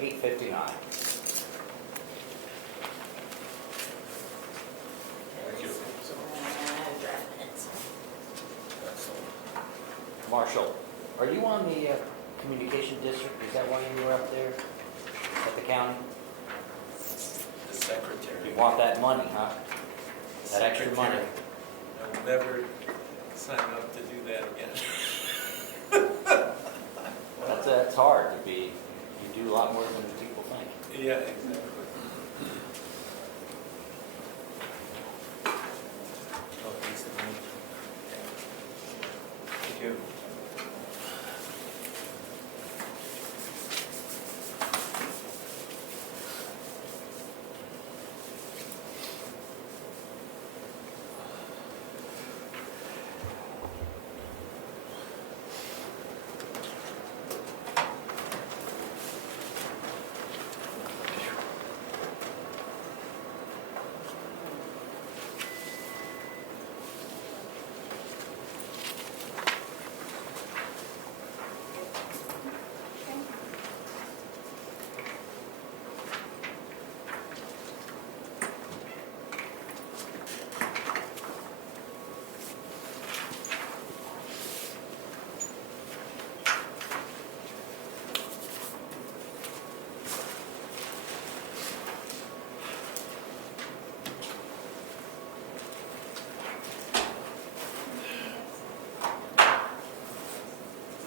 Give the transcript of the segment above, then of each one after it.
8:59. Thank you. Draft minutes. Excellent. Marshall, are you on the communication district? Is that why you were up there at the county? The secretary. You want that money, huh? That extra money? Secretary. I will never sign up to do that again. That's hard to be, you do a lot more than people think. Yeah, exactly. Oh, thanks to me. Thank you.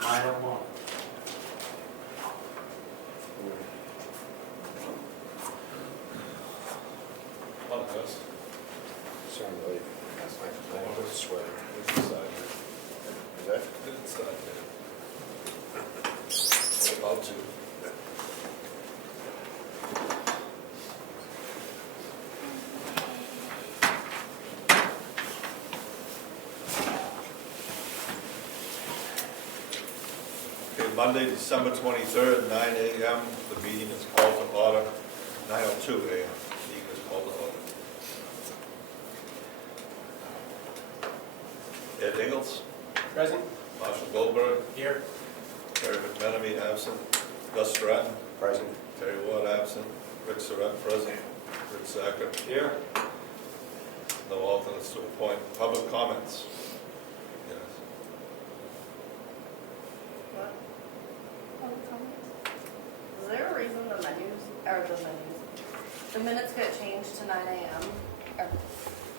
I don't want. One of us. Sorry, late. That's my own sweater. It's inside Is that? here. It's inside here. About to. Okay, Monday, December 23rd, 9 a.m. The meeting is called to order. 9:02 a.m. Meeting is called to order. Ed Ingles, Present. Marshall Goldberg, Here. Terry McMenamy absent, Gus Stratton, Present. Terry Ward absent, Rick Surratt present, Rick Sacker. Here. No alternates to appoint. Public comments. Yes. What? Public comments? Is there a reason the minutes got changed to 9 a.m.? Or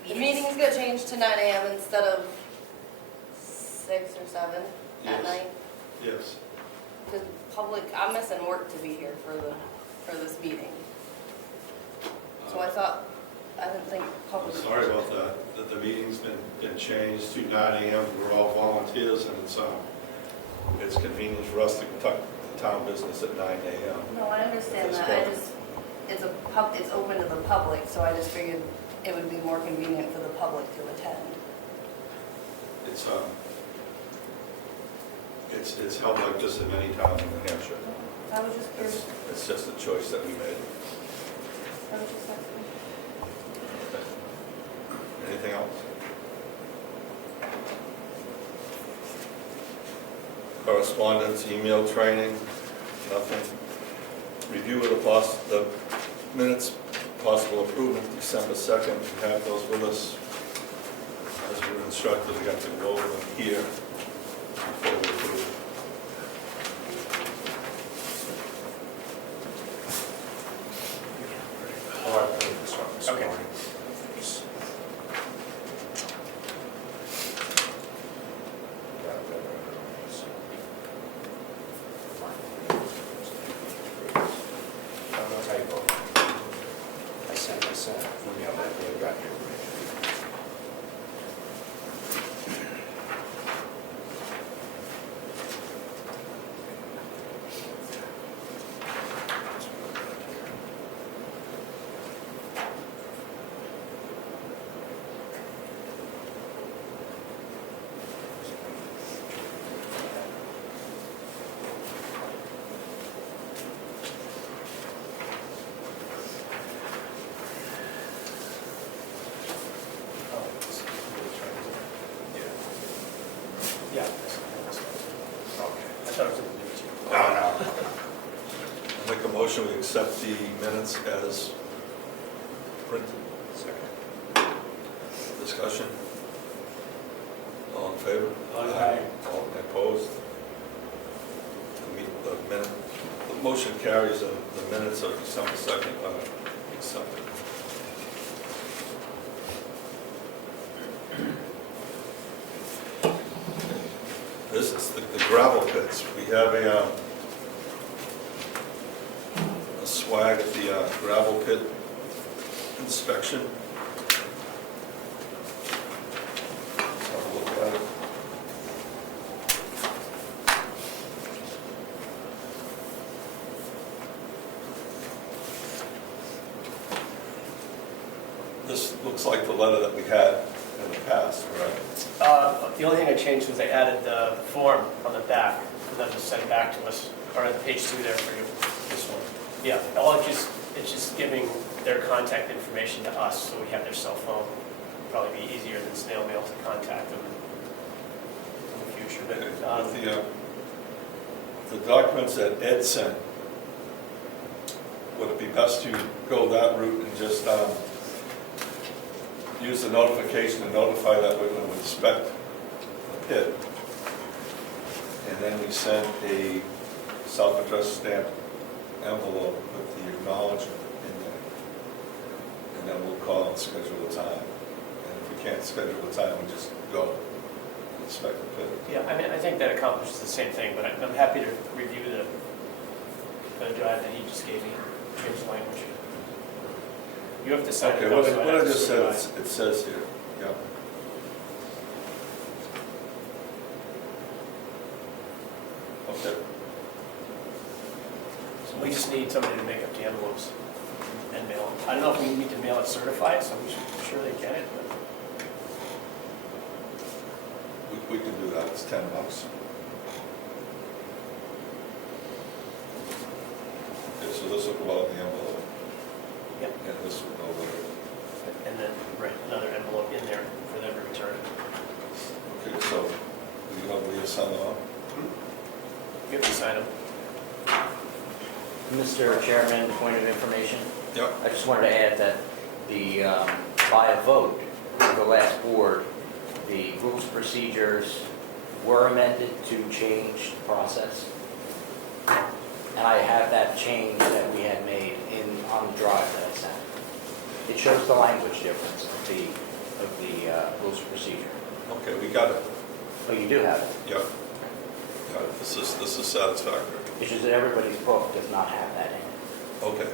the meetings got changed to 9 a.m. instead of 6 or 7 at Yes. night? Yes. Because I'm missing work to be here for this meeting. So I didn't think public. Sorry about that the meeting's been changed to 9 a.m. We're all volunteers, and It's convenient for us to conduct town business at 9 a.m. No, I understand That's that, correct. it's open to the public, so I just figured it would be more convenient for the public to attend. it's held like this in many towns in New Hampshire. I was just curious, It's just a choice that we made. I was just asking. Anything else? Correspondence, email training, nothing. Review of the minutes, possible approval, December 2nd. We have those with us. As we were instructed, we have to go over them here before we approve. Oh, I put this one this Okay. morning. No typo. I sent an email that I got here. Yeah. Okay. I thought it was in the news. No, no. Make a motion, we accept the minutes as printed. Second. Discussion? All in favor? Aye. All opposed? The motion carries, and the minutes of December 2nd are accepted. This is the gravel pits. We have a swag at the gravel pit inspection. Let's have a look at it. This looks like the letter that we had in the past, right? The only thing I changed was I added the form on the back for them to send back to us, or on page 2 there for you. This one. Yeah, it's just giving their contact information to us, so we have their cell phone. Probably be easier than snail mail to contact them in the future. But, With the documents that Ed sent, would it be best to go that route and just use the notification to notify that we're going to inspect the pit? And then we send a self-addressed stamped envelope with the acknowledgement in there. And then we'll call and schedule a time. And if we can't schedule a time, we just go and inspect the pit. yeah, I mean, I think that accomplishes the same thing, but I'm happy to review the drive that he just gave me, change the language. You have to sign it. Okay, though, so what I have to just said, certify. it says here, yeah. Okay. We just need somebody to make up the envelopes and mail them. I don't know if we need to mail it certified, so we should surely get it, but We can do that, it's $10. Okay, so this will go out in the envelope. Yep. And this will go with it. and then write another envelope in there for them to return. Okay, so you have Leah sign it off? You have to sign them. Mr. Chairman, point of information. Yep. I just wanted to add that the, by a vote of the last board, the rules and procedures were amended to change the process. And I have that change that we had made on the drive that I sent. It shows the language difference of the rules and procedure. Okay, we got it. Oh, you do have it. Yep. Got it. This is satisfactory. It's just that everybody's book does not have that in it. Okay.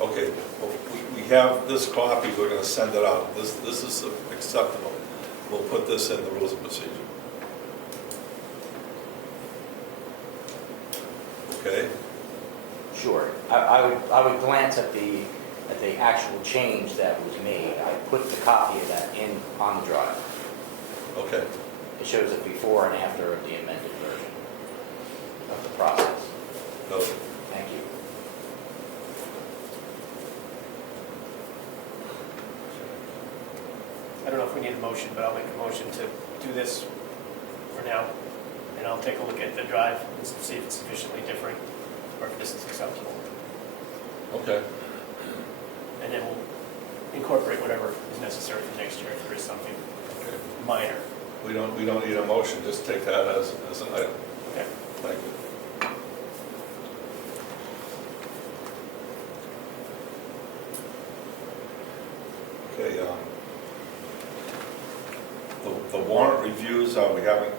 Okay, well, we have this copy, we're going to send it out. This is acceptable. We'll put this in the rules of procedure. Okay? Sure. I would glance at the actual change that was made. I put the copy of that in on the drive. Okay. It shows it before and after of the amended version of the process. Noted. Thank you. I don't know if we need a motion, but I'll make a motion to do this for now. And I'll take a look at the drive and see if it's sufficiently different or if this is acceptable. Okay. And then we'll incorporate whatever is necessary for next year if there is something Okay. minor. We don't need a motion, just take that as an item. Okay. Thank you. Okay, the warrant reviews, we haven't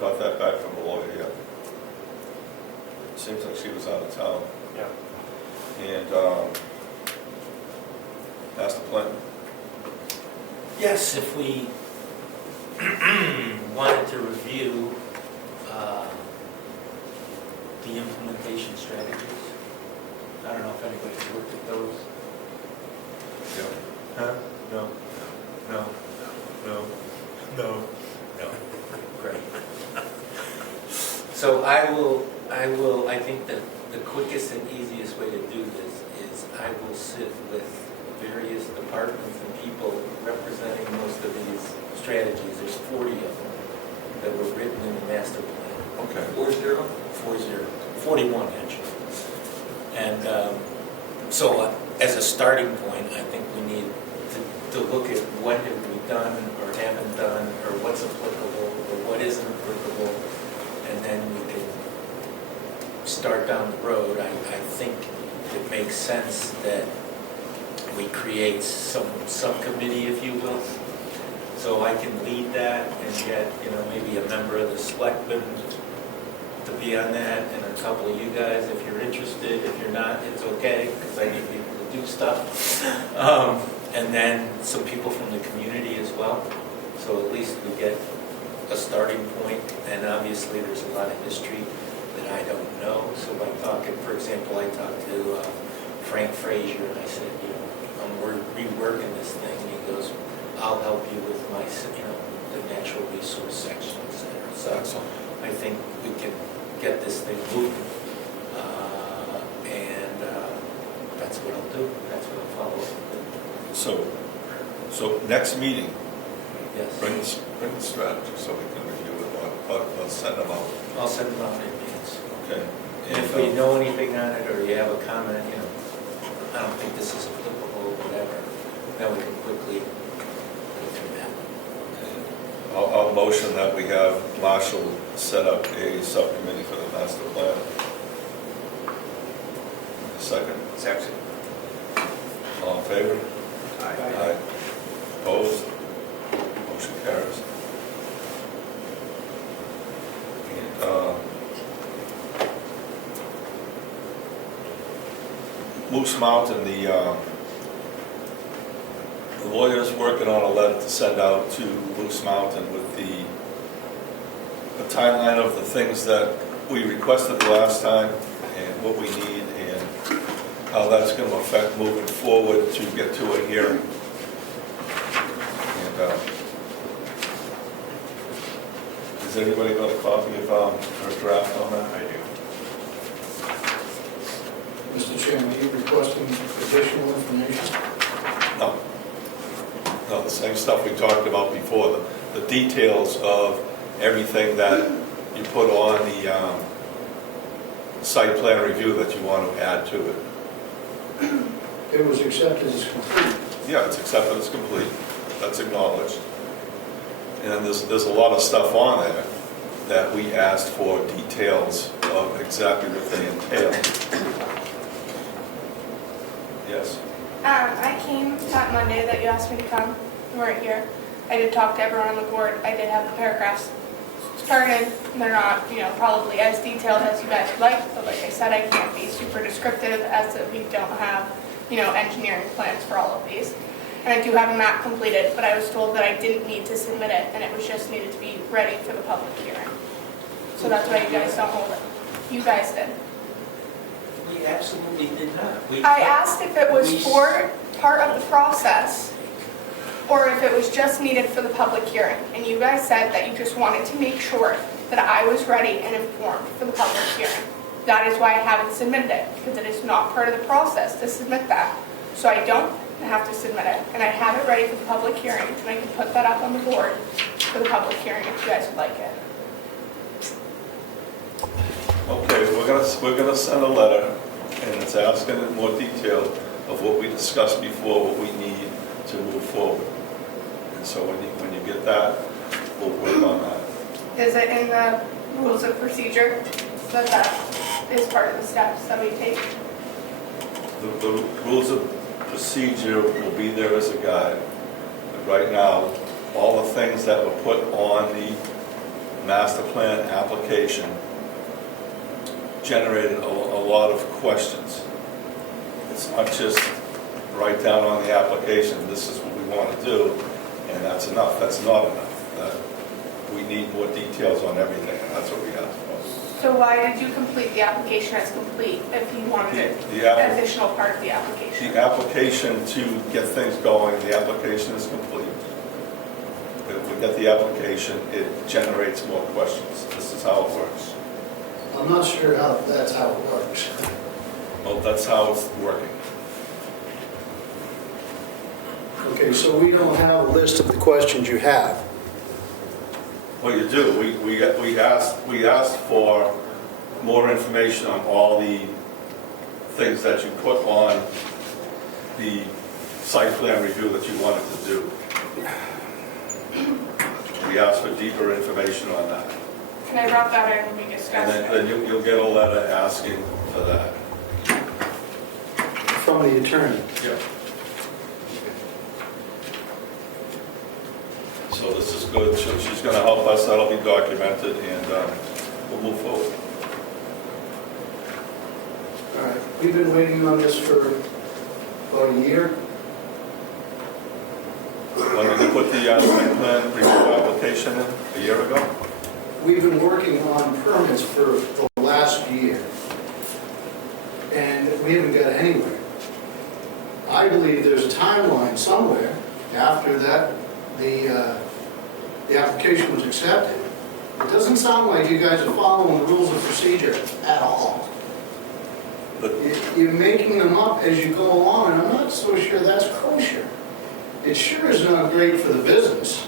got that back from the lawyer yet. It seems like she was out of town. Yeah. And Master Plan, Yes, if we wanted to review the implementation strategies. I don't know if anybody's looked at those. yeah. Huh? No. No. No. No. No. Great. So I think that the quickest and easiest way to do this is I will sit with various departments and people representing most of these strategies. There's 40 of them that were written in the master plan. Okay. 40? 41, actually. And so as a starting point, I think we need to look at what have we done or haven't done, or what's applicable or what isn't applicable, and then we can start down the road. I think it makes sense that we create some subcommittee, if you will, so I can lead that and get, maybe a member of the selectmen to be on that, and a couple of you guys, if you're interested. If you're not, it's okay, because I need people to do stuff. And then some people from the community as well, so at least we get a starting point. And obviously, there's a lot of history that I don't know, so by talking, for example, I talked to Frank Frazier, and I said, I'm reworking this thing. He goes, I'll help you with my, the natural resource section, et cetera. So I think we can get this thing moving, and that's what I'll do. That's what I'll follow up with. So next meeting, Yes. bring the strategy so we can review it, or send them out. I'll send them out in advance. Okay. And if we know anything on it, or you have a comment, I don't think this is applicable, whatever, then we can quickly go through that. I'll motion that we have Marshall set up a subcommittee for the master plan. Second? Second. All in favor? Aye. Opposed? Motion carries. And, Moose Mountain, the lawyer's working on a letter to send out to Moose Mountain with the timeline of the things that we requested the last time and what we need and how that's going to affect moving forward to get to a hearing. And has anybody got a copy of her draft on that? I do. Mr. Chairman, are you requesting additional information? No. No, the same stuff we talked about before, the details of everything that you put on the site plan review that you want to add to it. It was accepted as complete. Yeah, it's accepted as complete. That's acknowledged. And there's a lot of stuff on there that we asked for details of exactly what they entail. Yes. I came that Monday that you asked me to come. You weren't here. I did talk to everyone on the board. I did have the paragraphs started. They're not, probably as detailed as you guys would like, but like I said, I can't be super descriptive as that we don't have, engineering plans for all of these. And I do have a map completed, but I was told that I didn't need to submit it, and it was just needed to be ready for the public hearing. So that's why you guys don't hold it. You guys did. We absolutely did not. I asked if it was for part of the process or if it was just needed for the public hearing. And you guys said that you just wanted to make sure that I was ready and informed for the public hearing. That is why I haven't submitted it, because it is not part of the process to submit that. So I don't have to submit it, and I have it ready for the public hearing, and I can put that up on the board for the public hearing if you guys would like it. Okay, we're gonna send a letter, and it's asking in more detail of what we discussed before, what we need to move forward. And so when you get that, we'll work on that. Is it in the rules of procedure that is part of the steps that we take? The rules of procedure will be there as a guide. But right now, all the things that were put on the master plan application generated a lot of questions. It's not just write down on the application, this is what we want to do, and that's enough. That's not enough. We need more details on everything, and that's what we asked for. So why did you complete the application as complete if you wanted an additional part of the application? The application to get things going, the application is complete. If we get the application, it generates more questions. This is how it works. I'm not sure how that's how it works. Well, that's how it's working. Okay, so we don't have a list of the questions you have. Well, you do. We asked for more information on all the things that you put on the site plan review that you wanted to do. We asked for deeper information on that. And I brought that in and we And discussed then it. you'll get a letter asking for that. From the attorney. Yep. So this is good. She's going to help us. That'll be documented, and we'll move forward. All right, we've been waiting on this for about a year. When did you put the site plan review application in? A year ago? We've been working on permits for the last year, and we haven't got anywhere. I believe there's a timeline somewhere after that the application was accepted. It doesn't sound like you guys are following the rules of procedure at all. But You're making them up as you go along, and I'm not so sure that's kosher. It sure is not great for the business.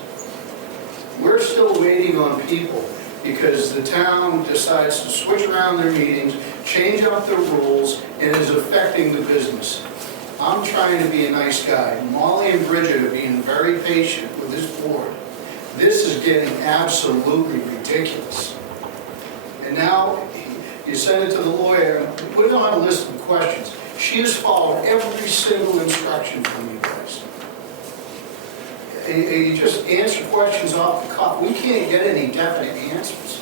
We're still waiting on people because the town decides to switch around their meetings, change up the rules, and is affecting the business. I'm trying to be a nice guy. Molly and Bridget are being very patient with this board. This is getting absolutely ridiculous. And now you send it to the lawyer. We don't have a list of questions. She has followed every single instruction from you guys. And you just answer questions off the cuff. We can't get any definite answers.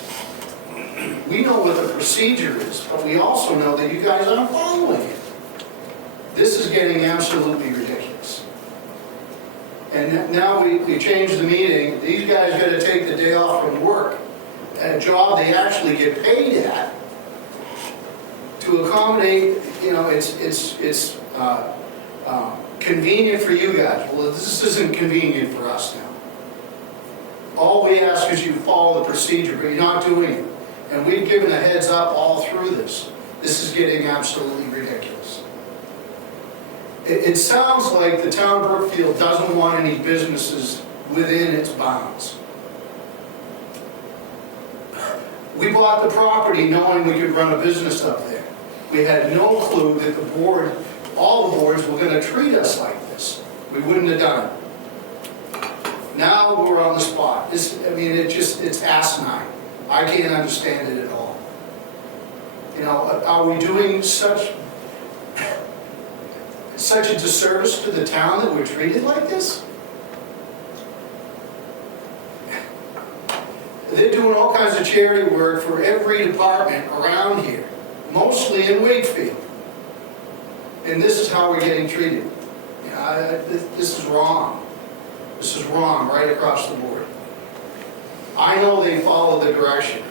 We know what the procedure is, but we also know that you guys aren't following it. This is getting absolutely ridiculous. And now we change the meeting. These guys got to take the day off from work, a job they actually get paid at, to accommodate, it's convenient for you guys. Well, this isn't convenient for us now. All we ask is you follow the procedure, but you're not doing it. And we've given a heads up all through this. This is getting absolutely ridiculous. It sounds like the town of Brookfield doesn't want any businesses within its bounds. We bought the property knowing we could run a business up there. We had no clue that the board, all the boards, were going to treat us like this. We wouldn't have done it. Now we're on the spot. It's asinine. I can't understand it at all. Are we doing such a disservice to the town that we're treated like this? They're doing all kinds of charity work for every department around here, mostly in Wakefield. And this is how we're getting treated. This is wrong. This is wrong right across the board. I know they followed the direction.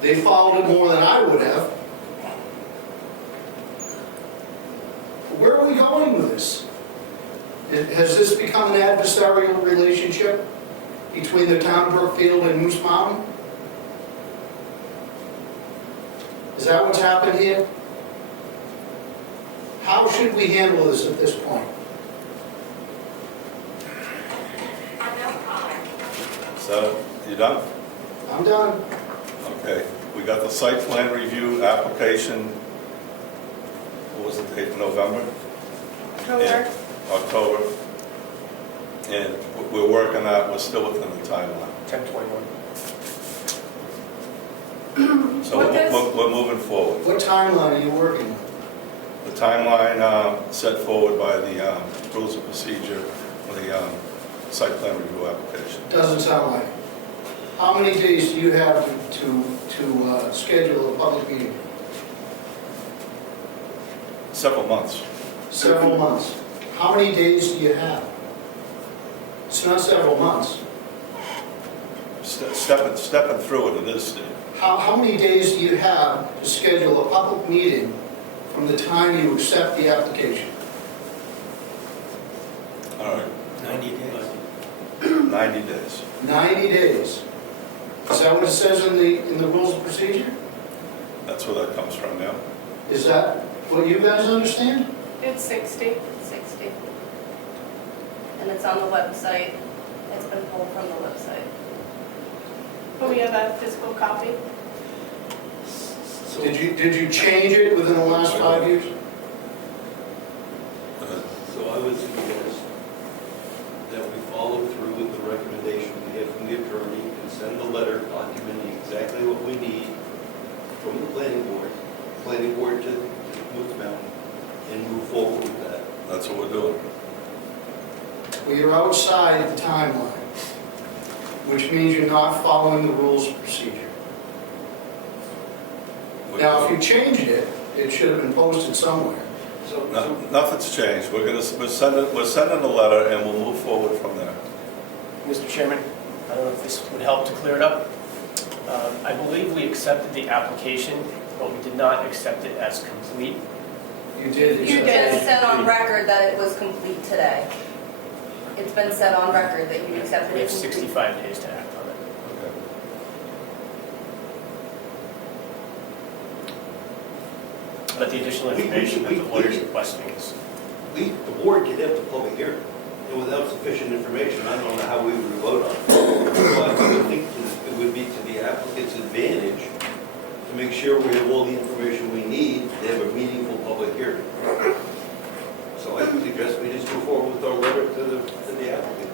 They followed it more than I would have. Where are we going with this? Has this become an adversarial relationship between the town of Brookfield and Moose Mountain? Is that what's happened here? How should we handle this at this point? So, you done? I'm done. Okay. We got the site plan review application, what was the date, November? October. October. And we're working on, we're still within the timeline. 10/21. So What does- we're moving forward. What timeline are you working with? The timeline set forward by the rules of procedure for the site plan review application. Doesn't sound like it. How many days do you have to schedule a public meeting? Several months. Several months. How many days do you have? It's not several months. Stepping through it, it is, Steve. How many days do you have to schedule a public meeting from the time you accept the application? All right, 90 days. 90 days. 90 days. Is that what it says in the rules of procedure? That's where that comes from, yeah. Is that what you guys understand? It's 60. 60. And it's on the website. It's been pulled from the website. But we have a physical copy. So Did you change it within the last 5 years? So I would suggest that we follow through with the recommendation we get from the attorney and send a letter documenting exactly what we need from the planning board to Moose Mountain, and move forward with that. That's what we're doing. Well, you're outside the timeline, which means you're not following the rules of procedure. Now, if you changed it, it should have been posted somewhere. Nothing's changed. We're sending a letter and we'll move forward from there. Mr. Chairman, I don't know if this would help to clear it up. I believe we accepted the application, but we did not accept it as complete. You did. You did said on record that it was complete today. It's been said on record that you accepted We it have complete. 65 days to act on it. But the additional information that the lawyer's requesting is, The board can have the public hearing, and without sufficient information, I don't know how we would vote on it. But I would think it would be to the applicant's advantage to make sure we have all the information we need to have a meaningful public hearing. So I would suggest we just move forward with our letter to the applicant.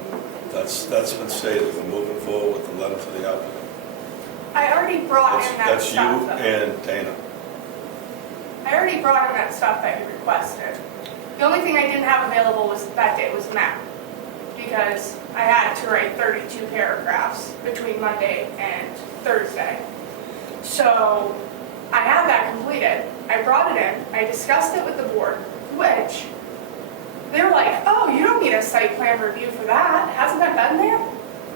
That's been stated. We're moving forward with the letter to the applicant. I already brought in that That's you stuff. and Dana. I already brought in that stuff that you requested. The only thing I didn't have available was that day was map, because I had to write 32 paragraphs between Monday and Thursday. So I have that completed. I brought it in. I discussed it with the board, which they were like, oh, you don't need a site plan review for that. Hasn't that been there?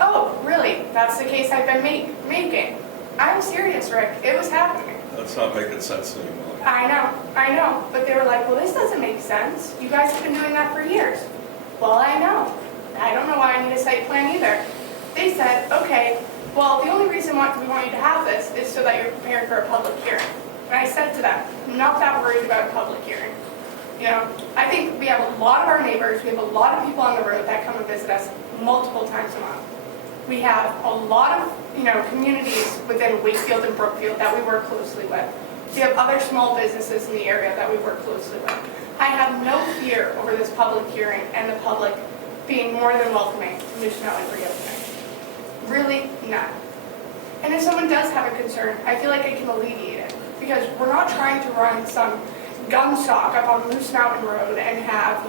Oh, really? That's the case I've been making. I'm serious, Rick. It was happening. That's not making sense anymore. I know. But they were like, well, this doesn't make sense. You guys have been doing that for years. Well, I know. I don't know why I need a site plan either. They said, okay, well, the only reason we want you to have this is so that you're prepared for a public hearing. And I said to them, I'm not that worried about a public hearing. You know, I think we have a lot of our neighbors, we have a lot of people on the road that come and visit us multiple times a month. We have a lot of, communities within Wakefield and Brookfield that we work closely with. We have other small businesses in the area that we work closely with. I have no fear over this public hearing and the public being more than welcoming to Moose Mountain reopening. Really none. And if someone does have a concern, I feel like I can alleviate it, because we're not trying to run some gun stock up on Moose Mountain Road and have,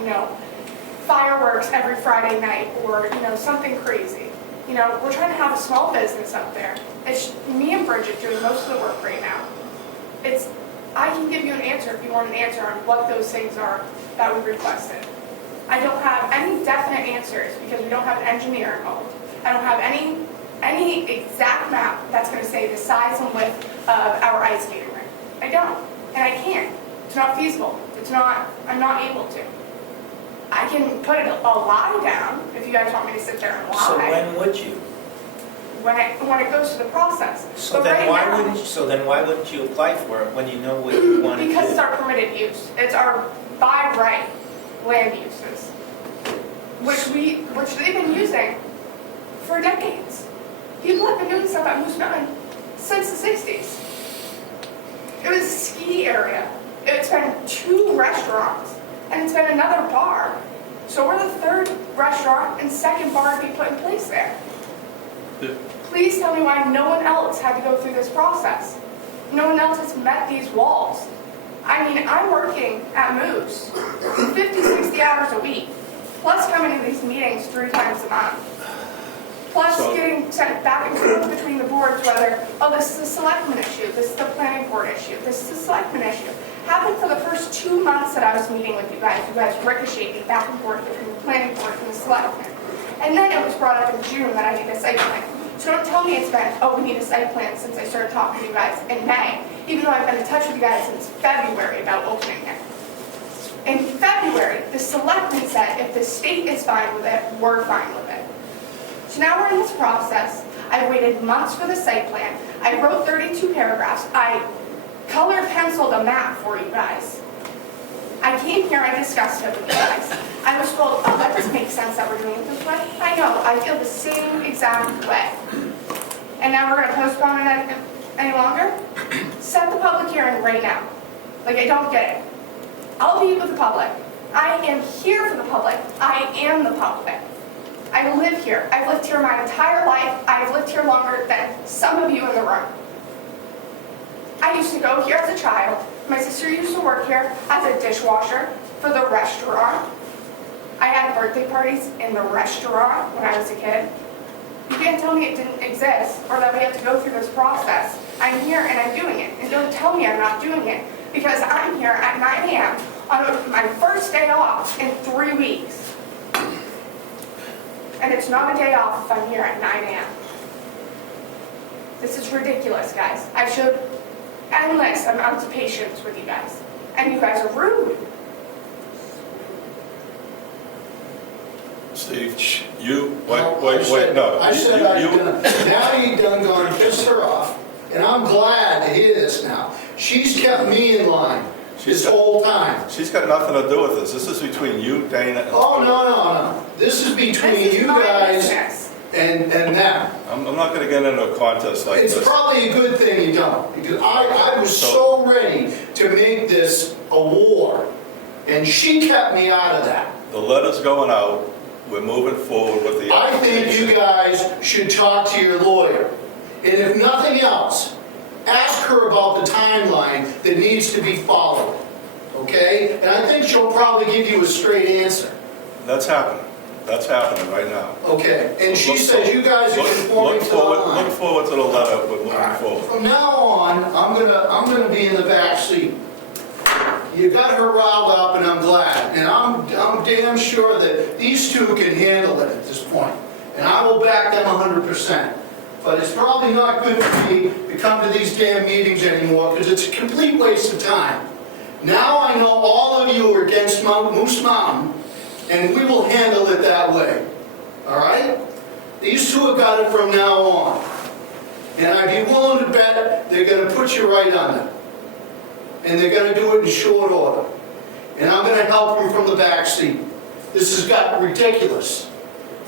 fireworks every Friday night or, something crazy. We're trying to have a small business up there. It's me and Bridget doing most of the work right now. I can give you an answer if you want an answer on what those things are that we requested. I don't have any definite answers because we don't have an engineer involved. I don't have any exact map that's going to say the size and width of our ice skating rink. I don't, and I can't. It's not feasible. I'm not able to. I can put a lie down if you guys want me to sit there and lie. So when would you? When it goes through the process. So But then right why now, wouldn't you apply for it when you know what you want to do? because it's our permitted use. It's our by right land uses, which they've been using for decades. People have been doing stuff at Moose Mountain since the 60s. It was a ski area. It's been 2 restaurants, and it's been another bar. So we're the 3rd restaurant and 2nd bar to be put in place there. Please tell me why no one else had to go through this process. No one else has met these walls. I mean, I'm working at Moose 50, 60 hours a week, plus coming to these meetings 3 times a month. Plus getting sent back and forth between the boards whether, oh, this is a selectman issue, this is the planning board issue, this is a selectman issue. Happened for the first 2 months that I was meeting with you guys ricocheted back and forth between the planning board and the selectmen. And then it was brought up in June that I need a site plan. So don't tell me it's been, oh, we need a site plan since I started talking to you guys in May, even though I've been in touch with you guys since February about opening it. In February, the selectmen said if the state is fine with it, we're fine with it. So now we're in this process. I waited months for the site plan. I wrote 32 paragraphs. I color penciled a map for you guys. I came here, I discussed it with you guys. I was told, oh, that doesn't make sense that we're doing it this way. I know, I feel the same exact way. And now we're going to postpone it any longer? set the public hearing right now. Like, I don't get it. I'll be with the public. I am here for the public. I am the public. I live here. I've lived here my entire life. I've lived here longer than some of you in the room. I used to go here as a child. My sister used to work here as a dishwasher for the restaurant. I had birthday parties in the restaurant when I was a kid. You can't tell me it didn't exist or that we have to go through this process. I'm here and I'm doing it. And don't tell me I'm not doing it because I'm here at 9 a.m. on my first day off in 3 weeks. And it's not a day off if I'm here at 9 a.m. This is ridiculous, guys. I showed endless amounts of patience with you guys. And you guys are rude. Steve, I no. said I'd done, now you done gone pissed her off, and I'm glad to hear this now. She's kept me in line this whole time. She's got nothing to do with this. This is between you, Dana, and... Oh, no. This is between This is you my guys business. and them. I'm not gonna get into a contest like It's this. probably a good thing you don't, because I was so ready to make this a war, and she kept me out of that. The letter's going out. We're moving forward with the I application. think you guys should talk to your lawyer. And if nothing else, ask her about the timeline that needs to be followed. Okay? And I think she'll probably give you a straight answer. That's happening. That's happening right now. Okay? And she says you guys are conforming to the line. Look forward to the letter. We're moving forward. From now on, I'm gonna be in the back seat. You got her riled up, and I'm glad. And I'm damn sure that these two can handle it at this point. And I will back them 100%. But it's probably not good for me to come to these damn meetings anymore, because it's a complete waste of time. Now I know all of you are against Moose Mountain, and we will handle it that way. All right? These two have got it from now on. And I'd be willing to bet they're going to put you right on it. And they're going to do it in short order. And I'm going to help them from the back seat. This has got ridiculous.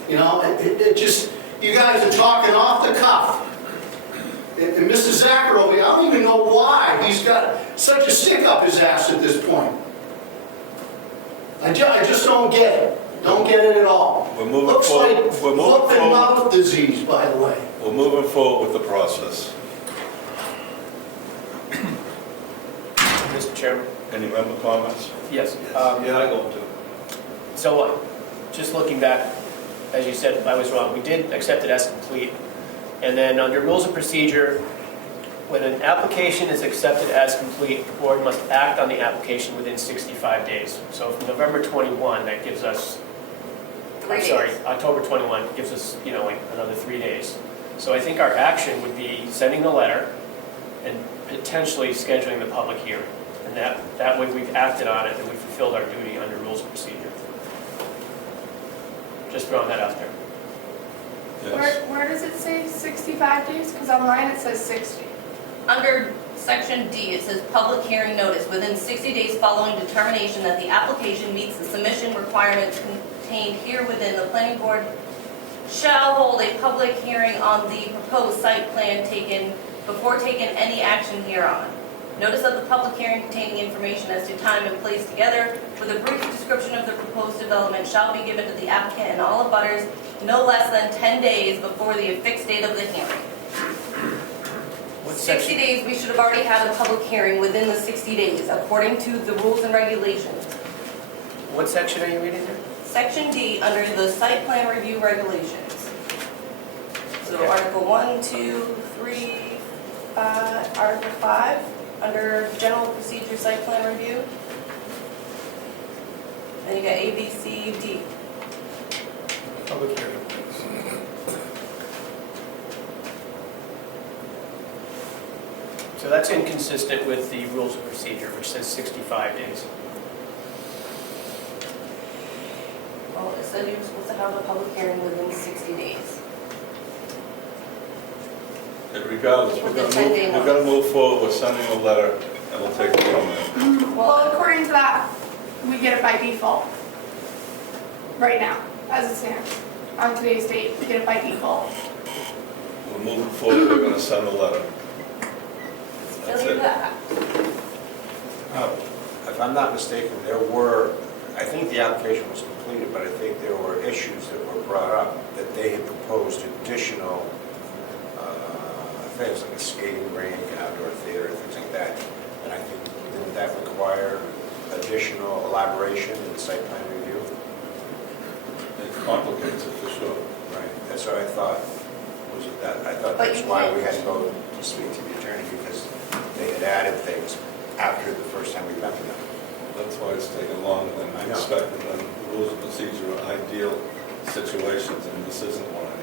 You know, it just, you guys are talking off the cuff. And Mr. Zachary, I don't even know why he's got such a stick up his ass at this point. I just don't get it. Don't get it at all. We're moving Looks forward. like We're moving foot and forward. mouth disease, by the way. We're moving forward with the process. Mr. Chairman? Any member comments? Yes. Yeah, I go too. So, just looking back, as you said, I was wrong. We did accept it as complete. And then under rules of procedure, when an application is accepted as complete, the board must act on the application within 65 days. So from November 21, that gives us, October 21 gives us, like another 3 days. So I think our action would be sending the letter and potentially scheduling the public hearing. And that way we've acted on it and we've fulfilled our duty under rules of procedure. Just throwing that out there. Yes. Where does it say 65 days? Because online it says 60. Under section D, it says public hearing notice within 60 days following determination that the application meets the submission requirements contained here within, the planning board shall hold a public hearing on the proposed site plan before taking any action hereon. Notice of the public hearing containing information as to time and place together with a brief description of the proposed development shall be given to the applicant and all abutters no less than 10 days before the fixed date of the hearing. What 60 section? days, we should have already had a public hearing within the 60 days, according to the rules and regulations. What section are you reading there? Section D, under the site plan review regulations. So Okay. Article 1, 2, 3, Article 5, under general procedure site plan review. Then you got A, B, C, D. Public hearing. So that's inconsistent with the rules of procedure, which says 65 days. Well, it said you were supposed to have a public hearing within 60 days. Regardless, we're gonna move forward. We're sending a letter, and we'll take it from there. Well, according to that, we get it by default. Right now, as it stands. On today's date, we get it by default. We're moving forward. We're gonna send a letter. That's Failure it. that. If I'm not mistaken, there were, I think the application was completed, but I think there were issues that were brought up that they had proposed additional things like a skating rink, outdoor theater, things like that. And I think, didn't that require additional elaboration in site plan review? It complicates it for sure. Right, that's what I thought. Was it that? I thought But that's you why can't- we had to go to speak to the attorney, because they had added things after the first time we met with them. That's why it's taken longer than I I know. expected. And the rules of procedure are ideal situations, and this isn't one anymore.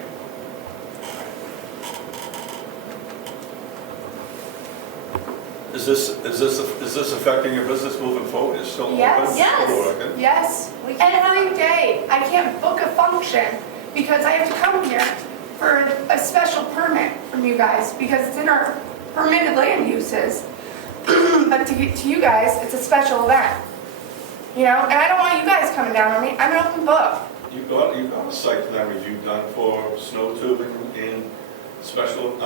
Is this affecting your business moving forward? You're still open? Yes. Yes. Still working? Yes, We can every day. I can't book a function because I have to come here for a special permit from you guys because it's in our permitted land uses. But to you guys, it's a special event. You know, and I don't want you guys coming down on me. I'm an open book. You got a site plan review done for snow tubing and special,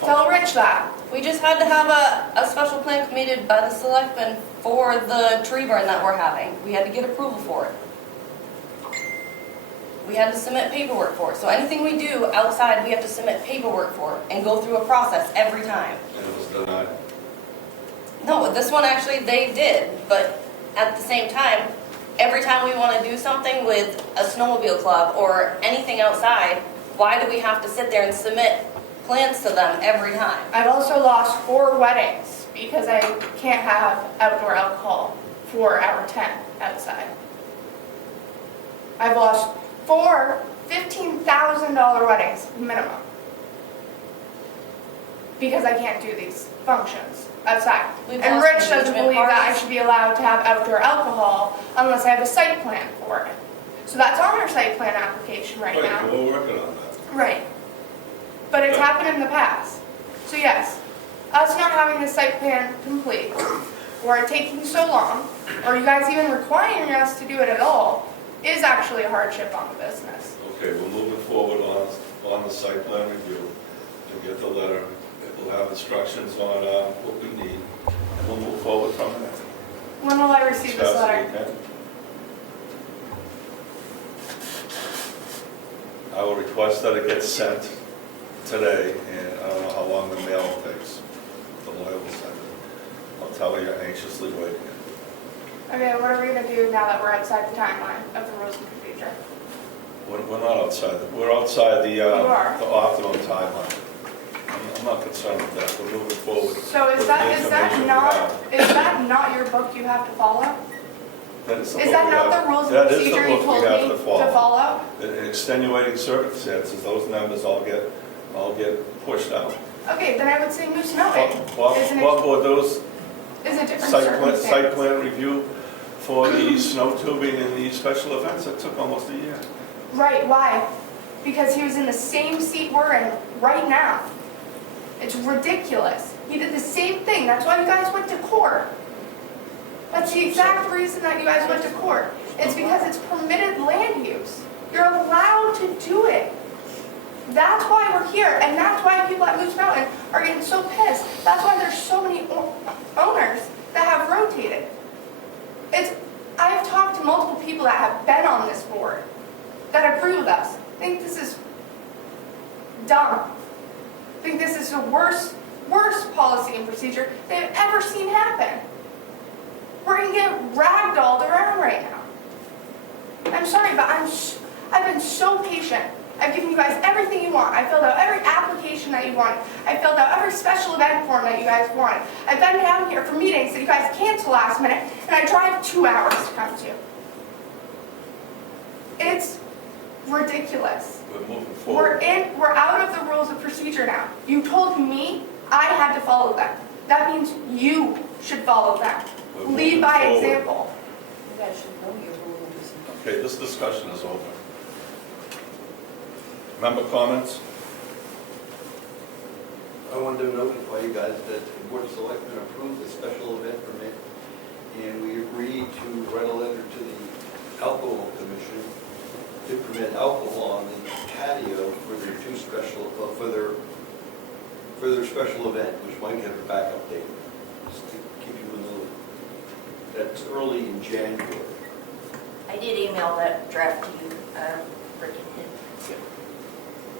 Tell Rich that. We just had to have a special plan committed by the selectmen for the tree burn that we're having. We had to get approval for it. We had to submit paperwork for it. So anything we do outside, we have to submit paperwork for and go through a process every time. and it was denied. No, this one actually they did, but at the same time, every time we want to do something with a snowmobile club or anything outside, why do we have to sit there and submit plans to them every time? I've also lost 4 weddings because I can't have outdoor alcohol for our tent outside. I've lost 4 $15,000 weddings minimum because I can't do these functions outside. We've And lost Rich doesn't engagement believe that I parties. should be allowed to have outdoor alcohol unless I have a site plan for it. So that's on our site plan application right now. We're working on that. Right. But it's Yeah. happened in the past. So yes, us not having the site plan complete, or it taking so long, or you guys even requiring us to do it at all, is actually a hardship on the business. Okay, we're moving forward on the site plan review. You'll get the letter, it will have instructions on what we need, and we'll move forward from there. When will I receive this As fast as letter? we can. I will request that it gets sent today, and I don't know how long the mail takes. The lawyer will send it. I'll tell her you're anxiously waiting. Okay, what are we gonna do now that we're outside the timeline of the rules and procedure? We're not outside, we're outside the are. optimum timeline. I'm not concerned with that, we're moving forward. So with is the that information we not, have. is that not your book you have to follow? That is the Is book that we not have. the rules That and is the procedure you book told we me have to follow? In extenuating circumstances, those numbers all get pushed out. Okay, then I would say Moose Mountain is Bob Bordeaux's a different site circumstance. plan review for the snow tubing and the special events, it took almost a year. Right, why? Because he was in the same seat we're in right now. It's ridiculous. He did the same thing. That's why you guys went to court. That's the exact reason that you guys went to court. It's because it's permitted land use. You're allowed to do it. That's why we're here, and that's why people at Moose Mountain are getting so pissed. That's why there's so many owners that have rotated. I've talked to multiple people that have been on this board that agree with us. I think this is dumb. I think this is the worst policy and procedure they've ever seen happen. We're gonna get ragdolled around right now. I'm sorry, but I've been so patient. I've given you guys everything you want. I filled out every application that you wanted. I filled out every special event form that you guys wanted. I've been down here for meetings that you guys cancel last minute, and I drive 2 hours to come to. It's ridiculous. We're moving forward. We're out of the rules of procedure now. You told me I had to follow them. That means you should follow them. We're Lead moving by forward. example. You guys should know your rules and procedures. Okay, this discussion is over. Member comments? I wanted to notify you guys that the Board of Selectmen approved the special event permit, and we agreed to write a letter to the Alcohol Commission to permit alcohol on the patio for their for their special event, which might have a backup date, just to keep you in the loop. That's early in January. I did email that draft to you, Rick and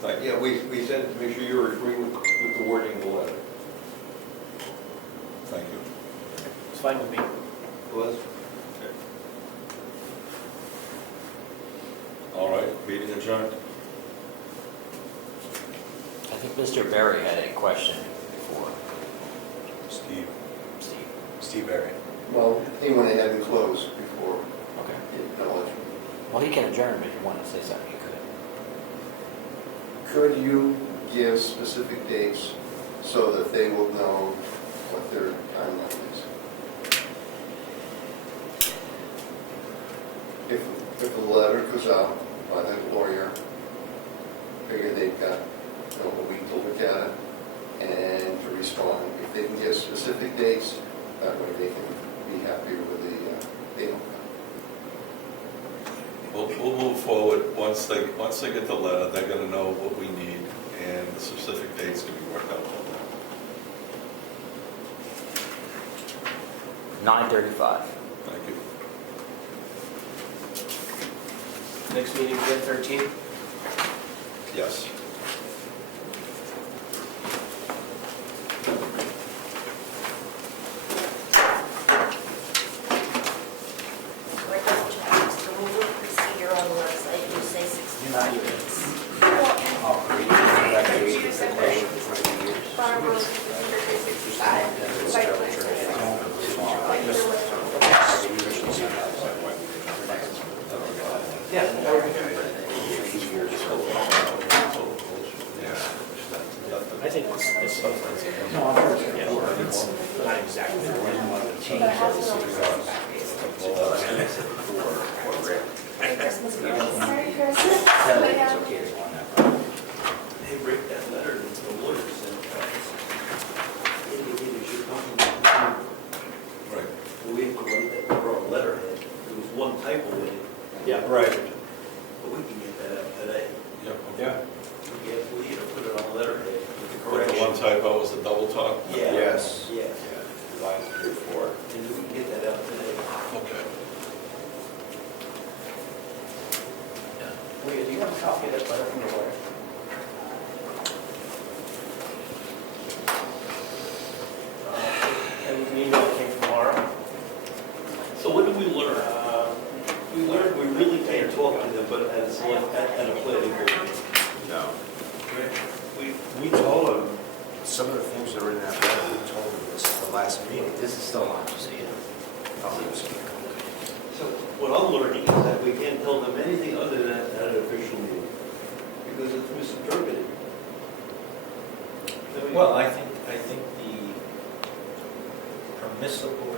Right, yeah, we sent it to make sure you're agreeing with the wording of the letter. Thank you. It's fine with me. Was? All right, meeting adjourned. I think Mr. Berry had a question before. Steve Steve. Barry. Well, he went ahead and closed before Okay. he acknowledged. Well, he can adjourn if you want to say something, you could. Could you give specific dates so that they will know what their timeline is? If the letter goes out by the lawyer, figure they've got a week to look at it and to respond. If they can give specific dates, that way they can be happier with the outcome. We'll move forward. Once they get the letter, they're gonna know what we need, and the specific dates can be worked out for them. 9:35. Thank you. Next meeting, Jan 13th. Yes. So I double checked, the rule of procedure on the website, you say 60 days. You said that farm rules is under 365, site plan. Like either way. I think this stuff is, yeah, it's not exactly. But it has no Merry Christmas. Merry Christmas. They break that letter that the lawyer sent us. Indicated should come from the town. Right. So we have to write that for our letterhead. There was one typo in it. Yeah. Right. But we can get that out today. Yep. Yeah. We need to put it on letterhead with the But correction. the one typo was the double talk? Yeah. Yes. Yeah. Line 3 or 4. And we can get that out today. Okay. Leah, do you have a copy of that letter from the lawyer? And the email came from Laura. So what did we learn? We learned we really can't talk to them, but at a planning board. No. We told them, some of the things that are in that letter, we told them this at the last meeting. This is still on, just so you know. So what I'm learning is that we can't tell them anything other than at an official meeting, because it's misinterpreted. Well, I think the permissible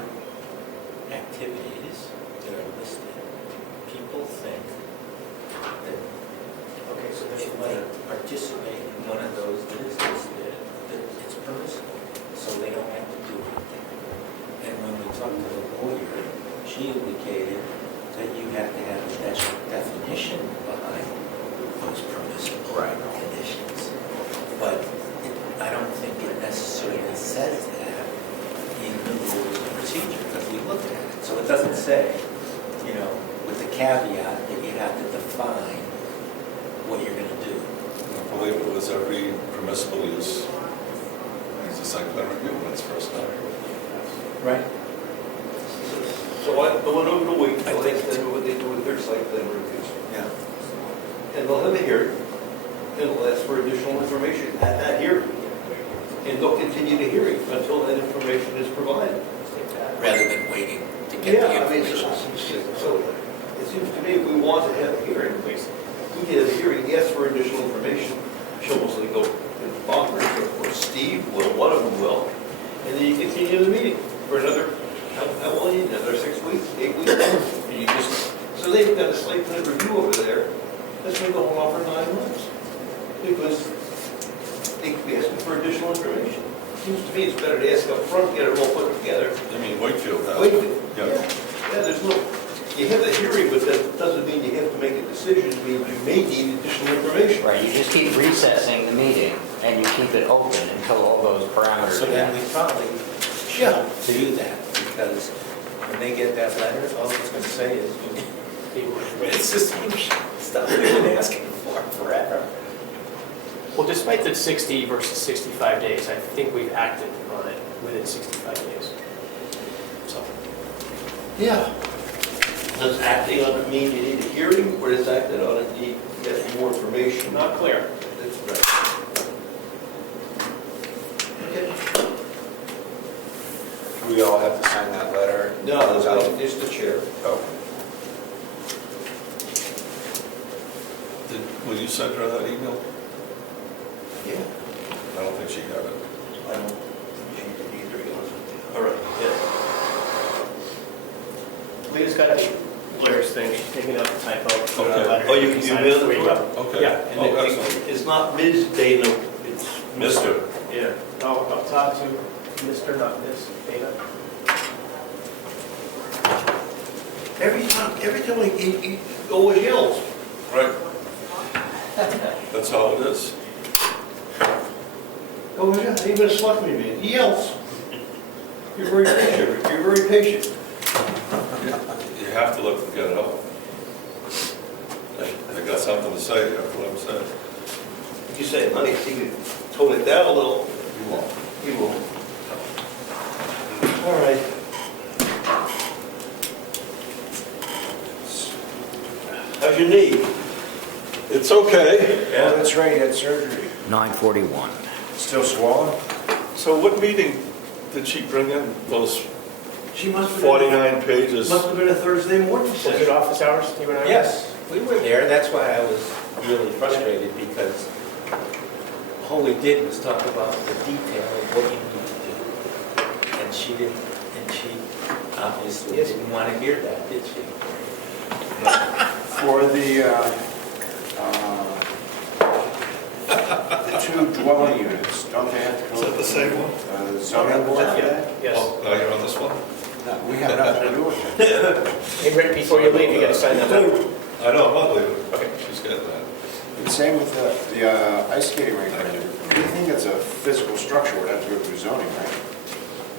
activities that are listed, people think that, okay, so they might participate in one of those that is listed, that it's permissible, so they don't have to do anything. And when we talked to the lawyer, she indicated that you have to have a definition behind those permissible conditions. But I don't think it necessarily says that in the rules of procedure, because we looked at it. So it doesn't say, with the caveat that you have to define what you're going to do. I believe it was every permissible use. It's a site plan review when it's first done. Right. So I went over the week, I I think asked them what they do with their site plan reviews. Yeah. And they'll have a hearing, and they'll ask for additional information at that hearing. And they'll continue the hearing until that information is provided. Rather than waiting to get the information. So it seems to me if we want to have a hearing, we can have a hearing, ask for additional information. She'll mostly go in Congress or Steve will, one of them will. And then you continue the meeting for another, how long, another 6 weeks, 8 weeks? And you just, so they've got a site plan review over there, that's going to go on for 9 months. Because they could be asking for additional information. Seems to me it's better to ask up front, get it all put together. I mean, Wakefield has. Wait, Yeah. yeah, there's no, you have a hearing, but that doesn't mean you have to make a decision. It means you may need additional information. Right, you just keep recessing the meeting and you keep it open until all those parameters So are then met. we probably should do that, because when they get that letter, all it's gonna say is, it's the same stuff we've been asking for forever. Well, despite the 60 versus 65 days, I think we've acted on it within 65 days. So, Yeah. Does acting on it mean you need a hearing, or does acting on it need to get more information? not clear. That's right. Okay. We all have to sign that letter? No, it's the chair. Oh. Will you send her that email? Yeah. I don't think she got it. I don't think she did either, you know. All right. We just got Blair's thing, she's taking out the typo. put it on Okay. letter. Oh, you can sign email before it you to go. her? Okay. Yeah. And Oh, excellent. it's not Ms. Dana, it's Mr. Yeah. I'll talk to Mr., not Miss Dana. Every time he always yells. Right. That's how it is. Oh, yeah, even a selectman, man, he yells. You're very patient, you're very patient. You have to let them get it out. They got something to say, you have to let them say it. If you say, honey, he can tone it down a little. You won't. He won't. All right. How's your knee? It's okay. Oh, that's right, you had surgery. 9:41. Still swollen? So what meeting did she bring in those She must have 49 pages? Must have been a Thursday morning Was it session. office hours, you and I? Yes, we were there, that's why I was really frustrated, because all we did was talk about the detail of what you need to do. And she obviously didn't want to hear that, did she? For the two dwelling units, don't they have to go? Is that the same one? Zoning board for that? Yes. Oh, now you're on this one? No, we have nothing to do with it. Hey, Rick, before you leave, you gotta sign that letter. I know, I'm not leaving. Okay. She's getting that. And same with the ice skating rink. Anything that's a physical structure would have to go through zoning, right?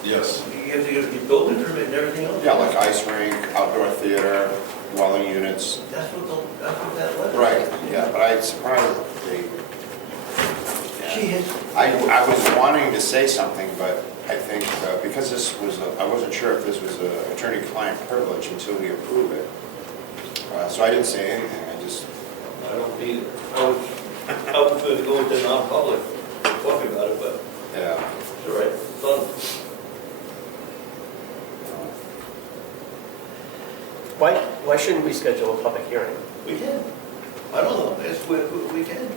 Yes. You have to get a building permit and everything else? Yeah, like ice rink, outdoor theater, dwelling units. That's what that letter. Right, yeah, but I'm surprised they, She has, I was wanting to say something, but I think because this was, I wasn't sure if this was an attorney-client privilege until we approve it. So I didn't say anything, I just, I don't need it. I was going to go into non-public, talking about it, but yeah. it's all right, it's done. Why shouldn't we schedule a public hearing? We can. I don't know, we can.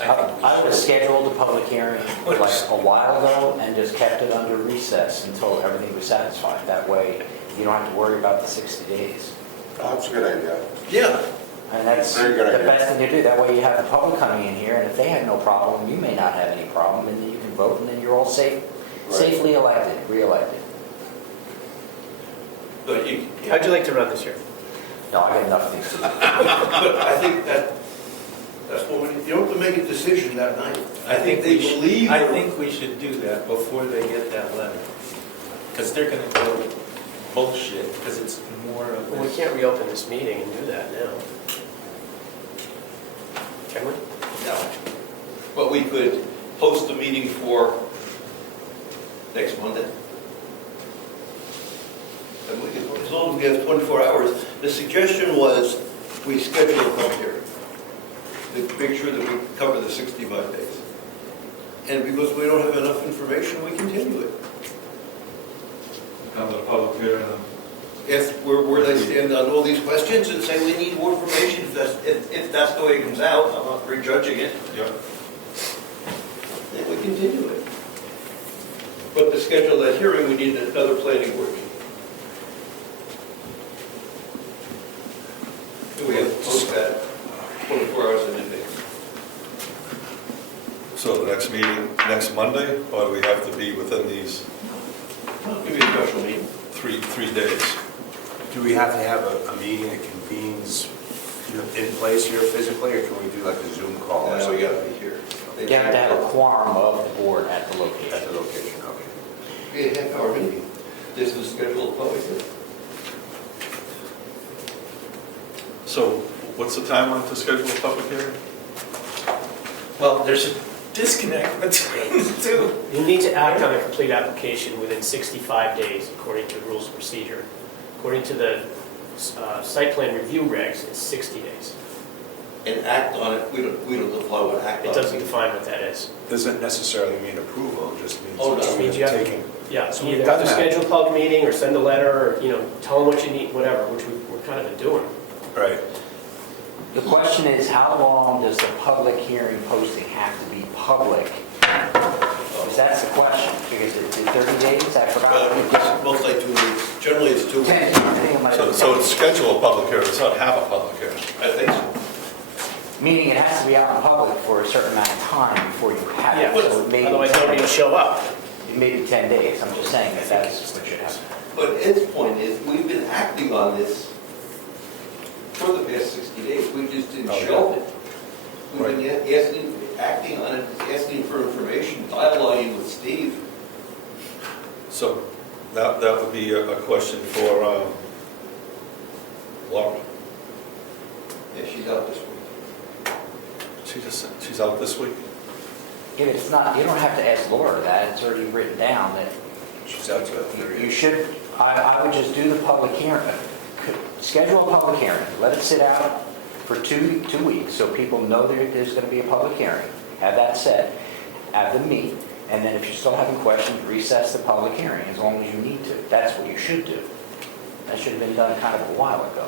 I would have scheduled a public hearing like a while ago and just kept it under recess until everything was satisfied. That way, you don't have to worry about the 60 days. Oh, that's a good idea. Yeah. And that's Very good the idea. best thing to do. That way you have the public coming in here, and if they have no problem, you may not have any problem, and then you can vote, and then you're all safe, safely elected, re-elected. But you, How'd you like to run this year? No, I got nothing to do. but I think that's what we, you don't have to make a decision that night. I think they believe. I think we should do that before they get that letter. Because they're gonna go bullshit, because it's more of Well, we this. can't reopen this meeting and do that now. Can we? No. But we could post a meeting for next Monday. And we can, as long as we have 24 hours. The suggestion was we schedule a public hearing to make sure that we cover the 65 days. And because we don't have enough information, we continue it. Come to the public hearing. If where they stand on all these questions and say we need more information, if that's the way it comes out, I'm not prejudging it, Yep. then we continue it. But to schedule that hearing, we need another planning board meeting. And we have to post that 24 hours in advance. So the next meeting, next Monday, or do we have to be within these I'll give you a special meeting. three days? Do we have to have a meeting that convenes in place here physically, or can we do like a Zoom call or We something? gotta be here. You have to have a quorum of the board at the location. At the location, okay. Be a half-hour meeting. This was scheduled public hearing. So what's the timeline to schedule a public hearing? Well, there's a disconnect between the two. You need to act on a complete application within 65 days, according to rules of procedure. According to the site plan review regs, it's 60 days. And act on it, we don't define what act on. It doesn't define what that is. Doesn't necessarily mean approval, it just means. Oh, no. it's It means you have to- taking- Yeah, So you we've either have done to that. schedule a public meeting or send a letter or, tell them what you need, whatever, which we're kind of been doing. Right. The question is, how long does the public hearing posting have to be public? Because that's the question, because it's 30 days, I forgot. Most like 2 weeks. Generally, it's 2 weeks. 10, I think it might So have- so it's schedule a public hearing, it's not have a public hearing. I think so. Meaning it has to be out in public for a certain amount of time before you have Yeah, it. So maybe otherwise nobody will show up. Maybe 10 days, I'm just saying that that's what should happen. But Ed's point is, we've been acting on this for the past 60 days. We just didn't Oh, shelve it. We've been acting on it, asking for information, dialoguing with Steve. So that would be a question for Laura. Yeah, she's out this week. She's out this week? If it's not, you don't have to ask Laura that, it's already written down that She's out to you should, I would just do the public hearing, schedule a public hearing, let it sit out for two weeks so people know there's going to be a public hearing. Have that set, have them meet, and then if you're still having questions, recess the public hearing as long as you need to. That's what you should do. That should have been done kind of a while ago.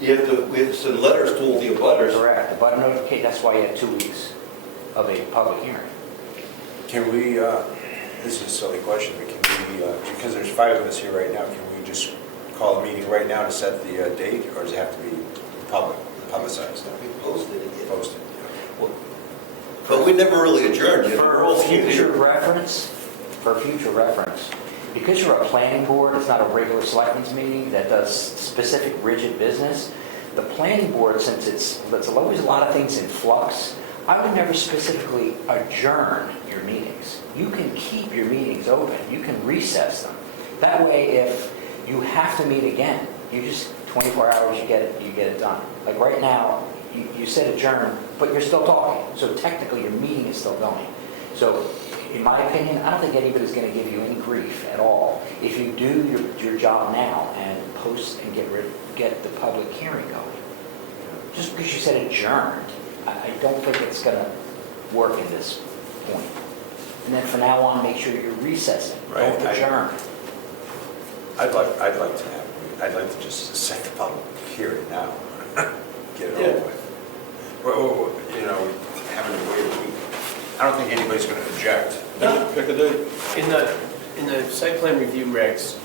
We have to send letters to all the abutters. Correct, the butter notification, that's why you had 2 weeks of a public hearing. Can we, this is a silly question, but can we, because there's 5 of us here right now, can we just call a meeting right now to set the date, or does it have to be publicized? We posted it. Posted? But we never really adjourned. For future reference, because you're a planning board, it's not a regular selectmen's meeting that does specific rigid business. The planning board, since there's always a lot of things in flux, I would never specifically adjourn your meetings. You can keep your meetings open, you can recess them. That way, if you have to meet again, you just, 24 hours, you get it done. Like right now, you said adjourn, but you're still talking, so technically your meeting is still going. So, in my opinion, I don't think anybody's going to give you any grief at all if you do your job now and post and get the public hearing going. Just because you said adjourned, I don't think it's going to work in this point. And then from now on, make sure you're recessing, Right, don't adjourn. I'd like to just set the public hearing now, get it over with. Well, having to wait a week, I don't think anybody's going to object. Pick a date. In the site plan review regs,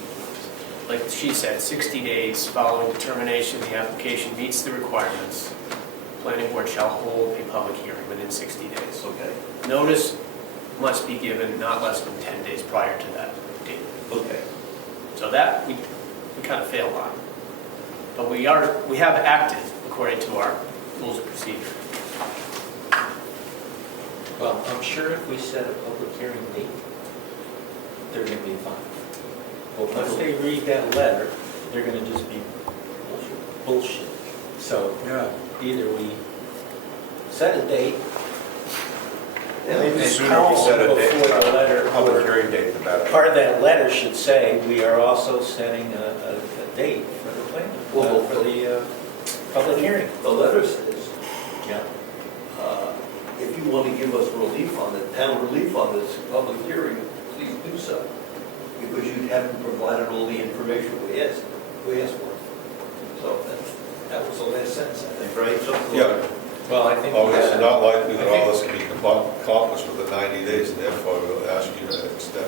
like she said, 60 days following determination the application meets the requirements, planning board shall hold a public hearing within 60 days. Okay, Notice must be given not less than 10 days prior to that date. okay. So that we kind of failed on. But we have acted according to our rules of procedure. Well, I'm sure if we set a public hearing date, they're gonna be fine. But once they read that letter, they're gonna just be bullshit. So Yeah. either we set a date, And the sooner we set a date, before the letter, public hearing date, the better. part of that letter should say, we are also setting a date for the plan, for the public hearing. The letter says, Yeah. if you want to give us relief on it, town relief on this public hearing, please do so. Because you haven't provided all the information we asked for. So that was the last sentence, I think, right? Something like Yeah. that. Well, I think. Oh, it's not likely that all this can be accomplished within 90 days, and therefore we'll ask you to extend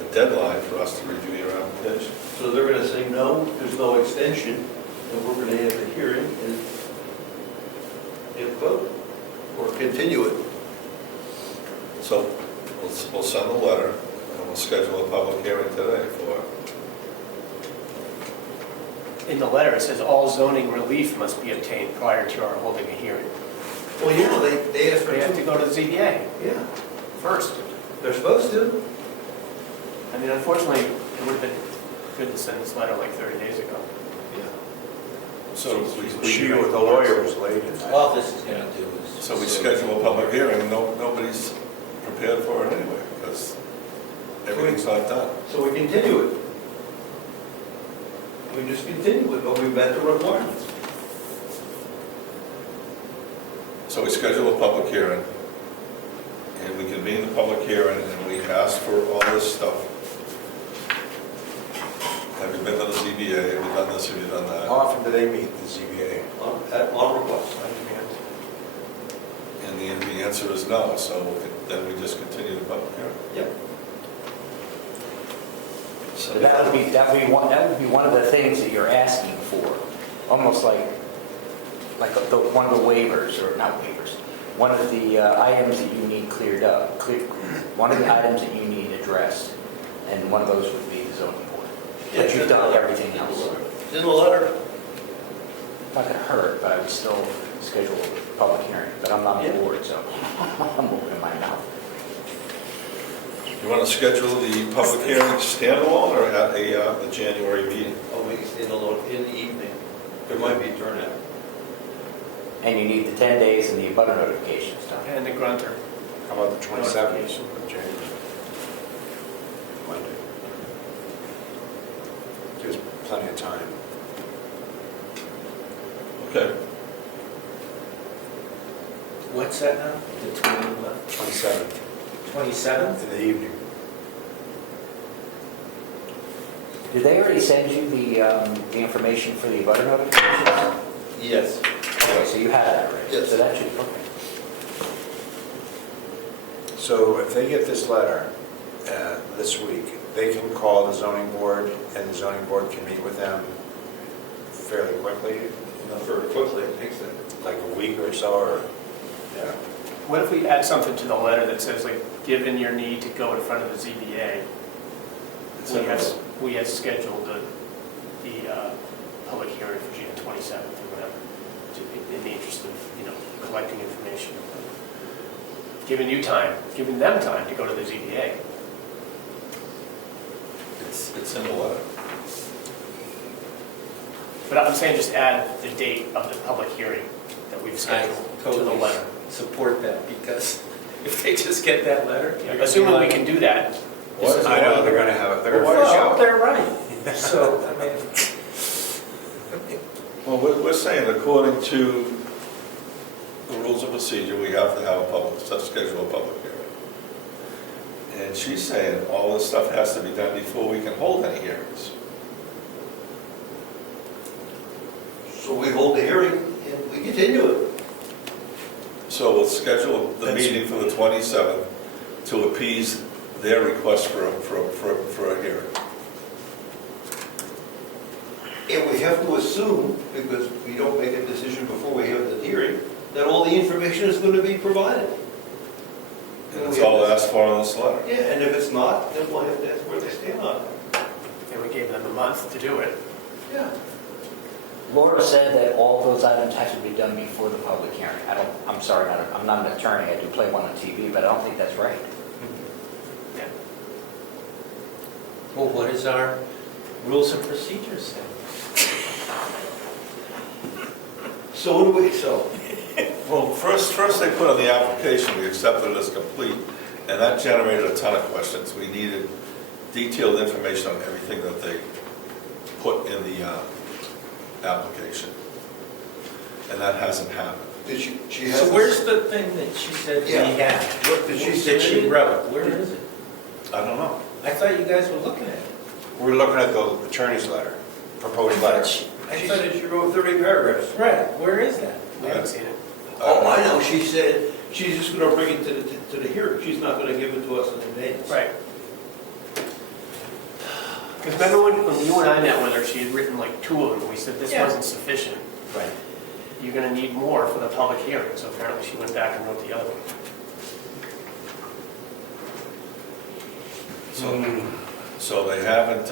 the deadline for us to review your application. So they're going to say, no, there's no extension, and we're going to have a hearing and vote, or continue it. So we'll send a letter, and we'll schedule a public hearing today for In the letter, it says all zoning relief must be obtained prior to our holding a hearing. Well, yeah, they asked for They have to go to the ZBA Yeah, first. they're supposed to. I mean, unfortunately, it would have been good to send this letter like 30 days ago. So The lawyer was late in that. All this is gonna do is. So we schedule a public hearing, nobody's prepared for it anyway, because everything's not done. So we continue it. We just continue it, but we met the requirements. So we schedule a public hearing, and we convene the public hearing, and we ask for all this stuff. Have you been to the ZBA, have you done this, have you done How that? often do they meet, the ZBA? On request. And the answer is no, so then we just continue the public hearing. Yep. So that would be one of the things that you're asking for, almost like one of the waivers, or not waivers, one of the items that you need cleared up, one of the items that you need addressed, and one of those would be the zoning board. But you've done everything else. It's in the letter. Not gonna hurt, but I would still schedule a public hearing, but I'm not on Yeah. board, so I'm opening my mouth. You want to schedule the public hearing standalone or at the January meeting? I'll make it stand alone in the evening. There might be a turnout. And you need the 10 days and the abutter notifications done. And the grunter. How about the 27th Notification. of January? Monday. Gives plenty of time. Okay. What's that now? The 27th 27th? in the evening. Did they already send you the information for the abutter notifications? Yes. Okay, so you have that already? Yes. So that should, okay. So if they get this letter this week, they can call the zoning board, and the zoning board can meet with them fairly quickly, Not very quickly, it takes them. like a week or so, or? Yeah. What if we add something to the letter that says, like, given your need to go in front of the ZBA, we have scheduled the public hearing for June 27th or whatever, in the interest of, collecting information. Giving them time to go to the ZBA. It's in the letter. But I'm saying just add the date of the public hearing that we've I scheduled to the totally letter. support that, because if they just get that letter. you're gonna be Assuming we like, can do that. What? I know, they're gonna have it, they're gonna finish Well, out. they're right. So, I mean. Well, we're saying according to the rules of procedure, we have to have schedule a public hearing. And she's saying all this stuff has to be done before we can hold any hearings. So we hold the hearing and we continue it. So we'll schedule the meeting for the 27th to appease their request for a hearing. And we have to assume, because we don't make a decision before we have the hearing, that all the information is going to be provided. And it's all asked for in this letter. Yeah, and if it's not, then we'll have to ask where they stand on it. And we gave them a month to do it. Yeah. Laura said that all those items have to be done before the public hearing. I'm sorry, I'm not an attorney, I do play one on TV, but I don't think that's right. Yeah. Well, what does our rules and procedures say? So what do we, so, Well, first they put on the application, we accepted it as complete, and that generated a ton of questions. We needed detailed information on everything that they put in the application. And that hasn't happened. did she has... So where's the thing that she said we Yeah. had? What, did she That submit she it? wrote? Where is it? I don't know. I thought you guys were looking at it. We're looking at the attorney's letter, proposed I letter. thought She said she wrote 30 paragraphs. Right, where is that? We haven't seen it. Oh, I know, she said she's just going to bring it to the hearing. She's not going to give it to us in advance. Right. Because remember when you and I met with her, she had written like 2 of them, we said this Yeah. wasn't sufficient. Right. You're gonna need more for the public hearing, so apparently she went back and wrote the other one. So they haven't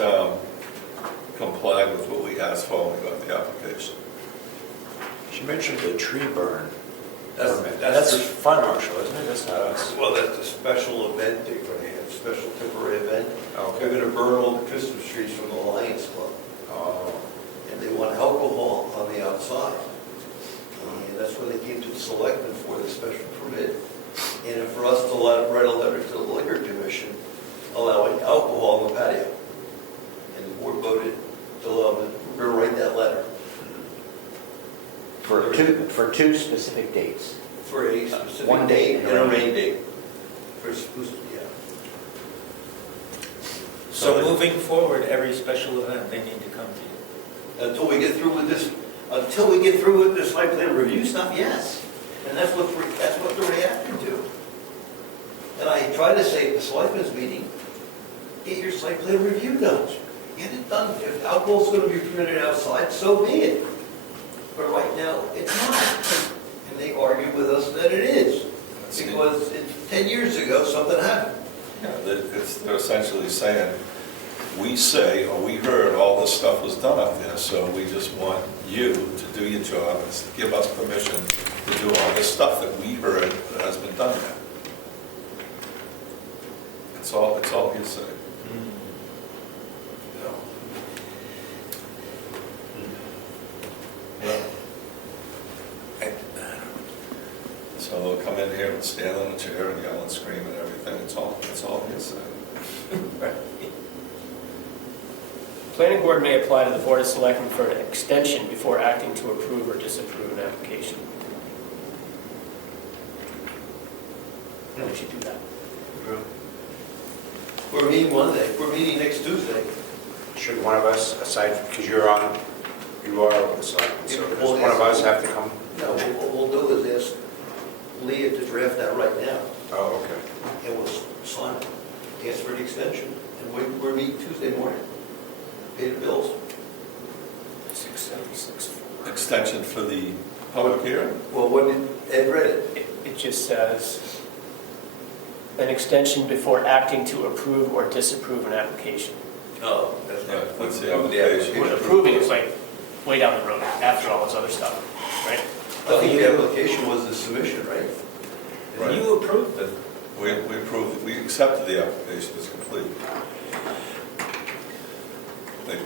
complied with what we asked for when we got the application. She mentioned the tree burn permit. that's- That's fire marshal, isn't it? That's not us. Well, that's a special event they're going to have, a special temporary event. Okay. They're going to burn all the Christmas trees from the Lions Club. Oh, And they want alcohol on the outside. And that's why they came to the selectmen for the special permit. And for us to write a letter to the liquor commission allowing alcohol on the patio. And the board voted to allow them, we're going to write that letter For two specific dates. for a specific One date date and a rain date. For supposed to, yeah. So moving forward, every special event, they need to come to you. Until we get through with this site plan review stuff, yes. And that's what they're reacting to. And I try to say at the selectmen's meeting, get your site plan review done. Get it done. If alcohol's going to be permitted outside, so be it. But right now, it's not. And they argue with us that it is. Because 10 years ago, something happened. Yeah, they're essentially saying, we say, or we heard all this stuff was done up there, so we just want you to do your job and give us permission to do all this stuff that we heard that has been done there. It's all hearsay. So they'll come in here and stand on a chair and yell and scream and everything. It's all hearsay. Right. Planning board may apply to the Board of Selectmen for an extension before acting to approve or disapprove an application. And we should do that. We're meeting Monday. We're meeting next Tuesday. should one of us, aside, because you are on the selectmen, so does Well, one of us have to come? No, what we'll do is ask Leah to draft that right now, Oh, okay. and we'll sign it. Ask for an extension, and we're meeting Tuesday morning. Pay the bills. 676. Extension for the public hearing? Well, what did Ed read it? It just says, an extension before acting to approve or disapprove an application. Oh, that's Yeah, not. that's the application. Well, approving is like way down the road after all this other stuff, right? I think the application was the submission, right? Right. You approved it. We approved, we accepted the application as complete.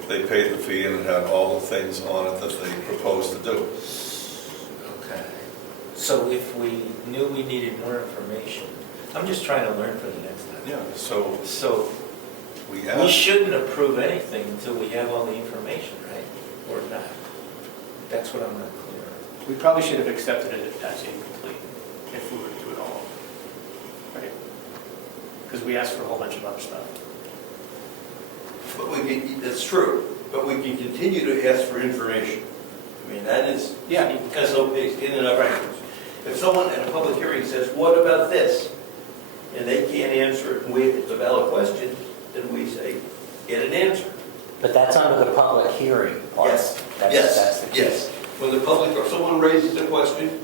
They paid the fee and it had all the things on it that they proposed to do. Okay. So if we knew we needed more information, I'm just trying to learn for the next time. Yeah, so So we we asked, shouldn't approve anything until we have all the information, right? Or not? That's what I'm not clear on. We probably should have accepted it as incomplete if we were to do it all. Right? Because we asked for a whole bunch of other stuff. But we can, that's true, but we can continue to ask for information. I mean, that is Yeah. SOPs in and of records. If someone at a public hearing says, what about this? And they can't answer it, and it's a valid question, then we say, get an answer. But that's under the public hearing part. Yes, That's yes, the key. yes. When the public, or someone raises a question,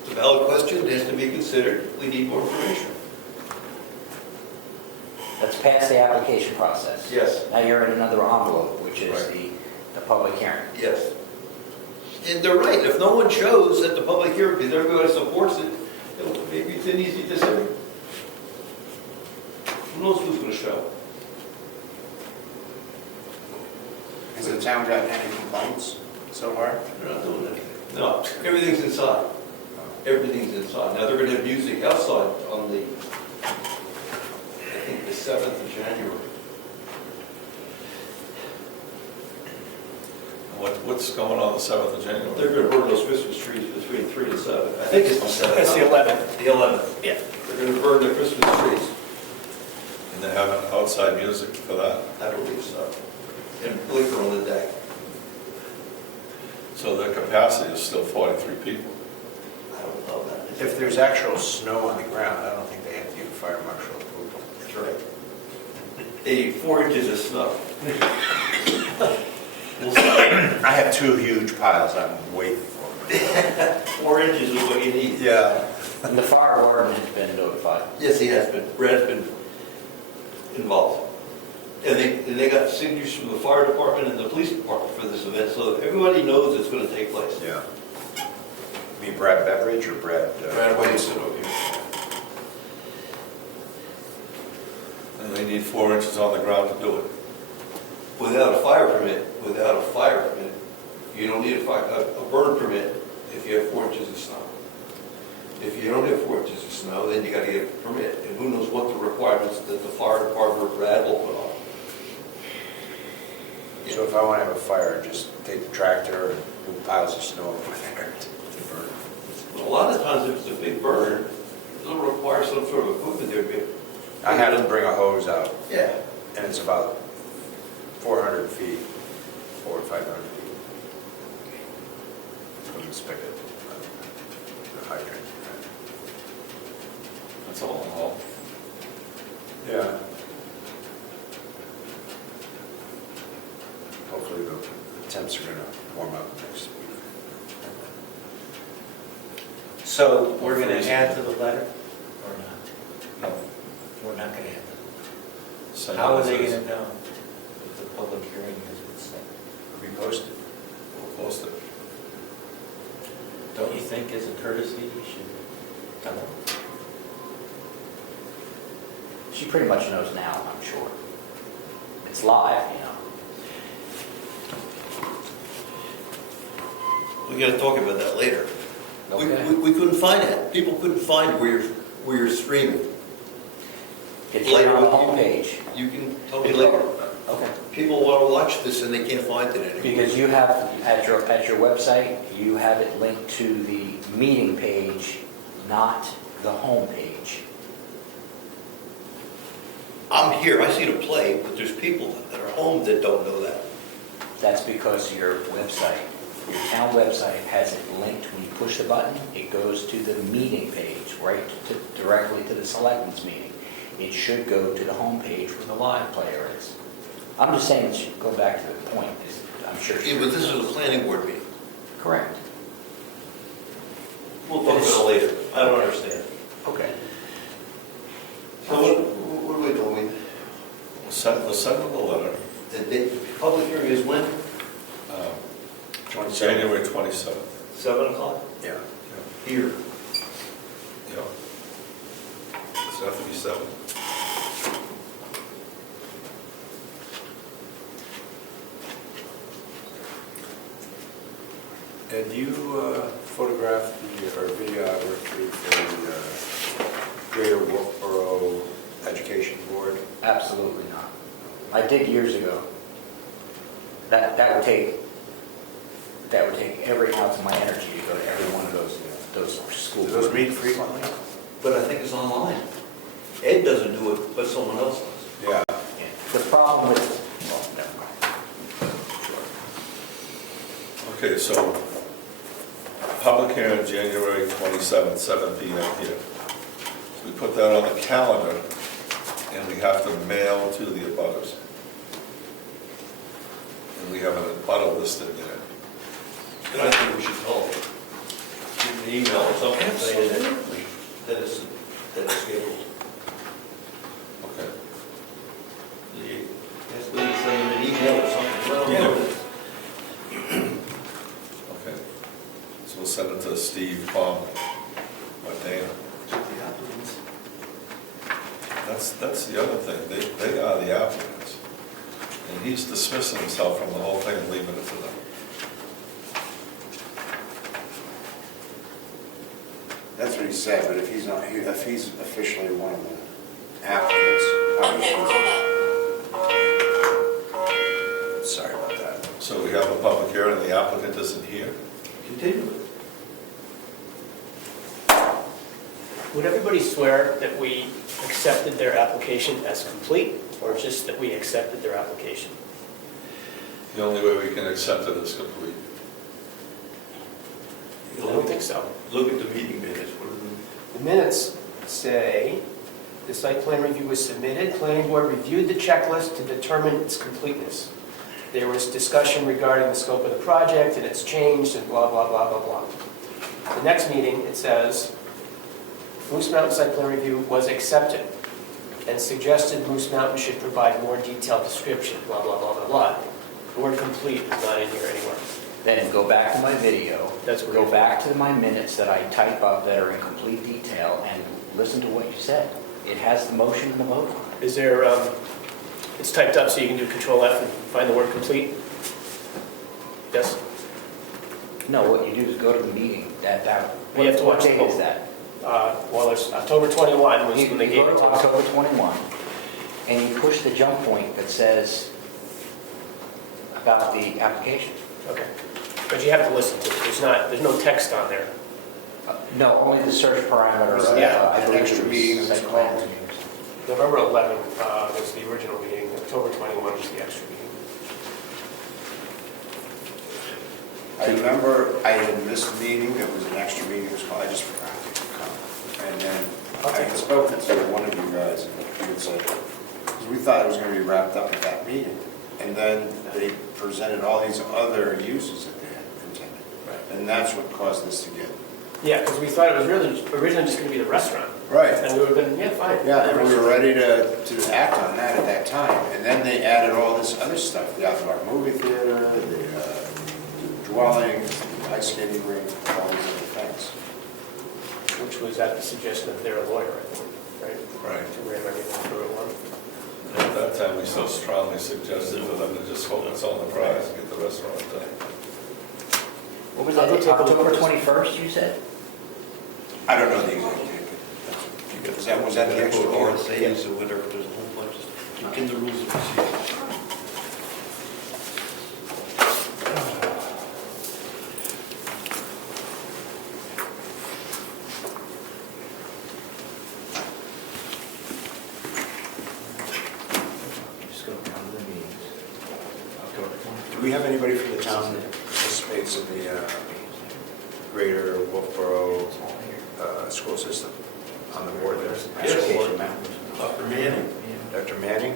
it's a valid question, it has to be considered, we need more information. That's past the application process. Yes. Now you're in another envelope, which is Right. the public hearing. Yes. And they're right, if no one shows at the public hearing, because everybody supports it, maybe it's an easy decision. Who knows who's going to show? Has the town gotten any complaints so far? They're not doing anything. No, everything's inside. Everything's inside. Now, they're going to have music outside on the, I think, the 7th of January. what's going on the 7th of January? They're going to burn those Christmas trees between 3 and 7. I think it's the 7th. That's the 11th. The 11th. Yeah. They're going to burn the Christmas trees. And they have outside music for that. I believe so. And liquor on the deck. So their capacity is still 43 people. I don't know that. If there's actual snow on the ground, I don't think they have to get fire marshal approval. That's right. 4 inches of snow. I have 2 huge piles I'm waiting for. 4 inches is what you need. Yeah. And the fire warden has been notified. Yes, he has been. Brad's been involved. And they got signatures from the fire department and the police department for this event, so everybody knows it's going to take place. Yeah. You mean Brad Beveridge or Brad? Brad Williamson over here. And they need 4 inches on the ground to do it. Without a fire permit, you don't need a burn permit if you have 4 inches of snow. If you don't have 4 inches of snow, then you gotta get a permit, and who knows what the requirements that the fire department or Brad will put on. So if I want to have a fire, just take the tractor and move piles of snow over there to burn. But a lot of times, if it's a big burn, it'll require some sort of equipment there. I had to bring a hose out, Yeah. and it's about 400 feet, 400 or 500 feet. From the spigot, the hydrant. That's a long haul. Yeah. Hopefully the temps are going to warm up next week. So we're going to add to the letter or not? No, we're not going to add them. How are they going to know if the public hearing has been set? We posted. We'll post it. Don't you think as a courtesy you should tell them? She pretty much knows now, I'm sure. It's live, you know. We gotta talk about that later. Okay. We couldn't find it. People couldn't find where you're streaming. It's right on the homepage. You can tell me later. Okay. People want to watch this and they can't find it anymore. Because you have, at your website, you have it linked to the meeting page, not the home page. I'm here, I see the play, but there's people that are home that don't know that. That's because your website, your town website has it linked. When you push the button, it goes to the meeting page, right directly to the selectmen's meeting. It should go to the home page where the live player is. I'm just saying, it should go back to the point, I'm sure. Yeah, but this is a planning board meeting. Correct. We'll talk about it later. I don't understand. Okay. So what are we doing? We'll send them the letter. The public hearing is when? January 27th. 7 o'clock? Yeah. Here. Yeah. It's have to be 7. And you photographed or videography for the Greater Wolfboro Education Board? Absolutely not. I did years ago. That would take every ounce of my energy to go to every one of those schools. Do those meet frequently? But I think it's online. Ed doesn't do it, but someone else does. Yeah. The problem with, never mind. Okay, so public hearing January 27th, 7 p.m. here. So we put that on the calendar and we have to mail to the abutters. And we have an abutter listed there. And I think we should call them. Give them an email or something saying that it's scheduled. Okay. Ask them to send them an email or something. Let them know. Okay. So we'll send it to Steve, Tom, or Dana. That's the other thing. They are the applicants. And he's dismissing himself from the whole thing and leaving it to them. That's what he said, but if he's not, if he's officially one of the applicants, obviously. Sorry about that. So we have a public hearing and the applicant isn't here. Continue. Would everybody swear that we accepted their application as complete, or just that we accepted their application? The only way we can accept it is complete. I don't think so. Look at the meeting minutes. What are The minutes say, the site plan review was submitted, planning board reviewed the checklist to determine its completeness. There was discussion regarding the scope of the project, and it's changed, and blah, blah, blah, blah, blah. The next meeting, it says, Moose Mountain site plan review was accepted, and suggested Moose Mountain should provide more detailed description, blah, blah, blah, blah, blah. The word complete is not in here anywhere. then go back to my video. That's what Go you're- back to my minutes that I type up that are in complete detail and listen to what you said. It has the motion and the vote on it. Is there, it's typed up so you can do Control F and find the word complete? Yes? No, what you do is go to the meeting, We have to what watch date the is vote. that? Well, there's October 21 was You when they you gave go it to to us. October 21, and you push the jump point that says about the application. Okay. But you have to listen to it. There's no text on there. No, only the search parameter. Yeah, I an believe extra it was meeting was site called. plan reviews. November 11 was the original meeting. October 21 was the extra meeting. I remember I had missed a meeting, there was an extra meeting, it was called, I just forgot to come. And then I had spoken to one of you guys, and you had said, because we thought it was going to be wrapped up at that meeting. And then they presented all these other uses that they had intended. Right. And that's what caused this to get. Yeah, because we thought it was really originally just going to be the restaurant. Right. And we would have been, yeah, fine. Yeah, and we were ready to act on that at that time. And then they added all this other stuff, the outdoor movie theater, the dwellings, the ice skating rink, all these other things. Which was at the suggestion of their lawyer, I think, right? Right. To ram everything through at once. At that time, we so strongly suggested to them to just focus on the prize and get the restaurant done. What was I'll that, go take a look. October 21st, you said? I don't know the exact date, but was that the extra or? RSA's or whatever, there's a whole bunch of stuff in the rules of procedure. Just go down to the meetings. October 21st. Do we have anybody from the town that participates in the greater Wolfboro school system on the board there? Education matters. Dr. Manning, Dr. Manning?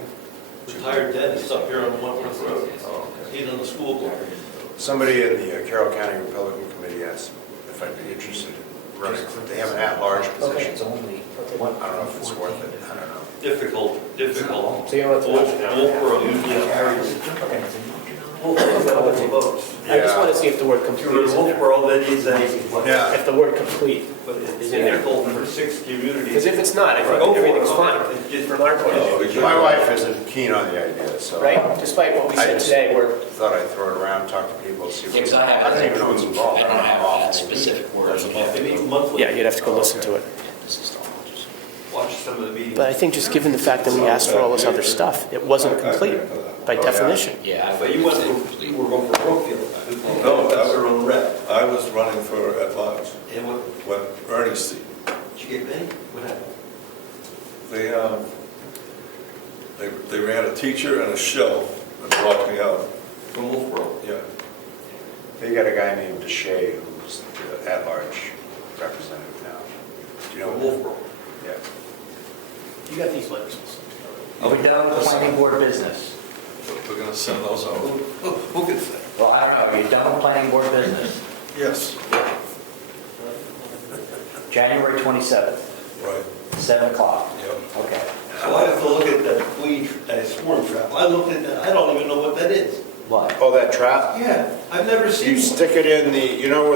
retired dentist up here on Wentworth Road. Oh, okay. He's on the school board. Somebody in the Carroll County Republican Committee asked if I'd be interested in running. They have an at-large Okay, position. it's only I don't know if it's worth it. I don't know. Difficult. So you don't have to watch it now. Wolfboro usually carries Okay. Wolfboro votes. I just Yeah. want to see if the word If complete you're in is in there. Wolfboro, that is a, Yeah. If the word complete but it's is in there. difficult for 6 communities. Because if it's not, I Go think for it. everything's fine It's just- from our point of view. My wife isn't keen on the idea, so. Right? Despite what we I said just today, we're, thought I'd throw it around, talk to people, see Yeah, what. 'cause I don't even know what's involved. I don't have how often that they meet. specific word. They meet monthly. yeah, you'd have to go listen to it. This is all just. Watch some of the meetings. But I think just given the fact that we asked for all this other stuff, it wasn't complete by Oh, yeah. definition. Yeah. But you were going for Brookfield. No, That's their own rep. I was running for at-large And what, when Ernie seat. did you get paid? What happened? They ran a teacher and a show and brought me out. From Wolfboro. Yeah. They got a guy named DeShay who's the at-large representative now. Do you know? From him? Wolfboro. Yeah. You got these letters. Are we done with the planning board business? We're going to send those out. Who can say? Well, I don't know, are you done with planning board business? Yes, January 27th, right, 7 o'clock. yep. Okay. So I have to look at that swarm trap. I looked at that, I don't even know what that is. What? Oh, that trap? Yeah, I've never seen You one. stick it in the, you know where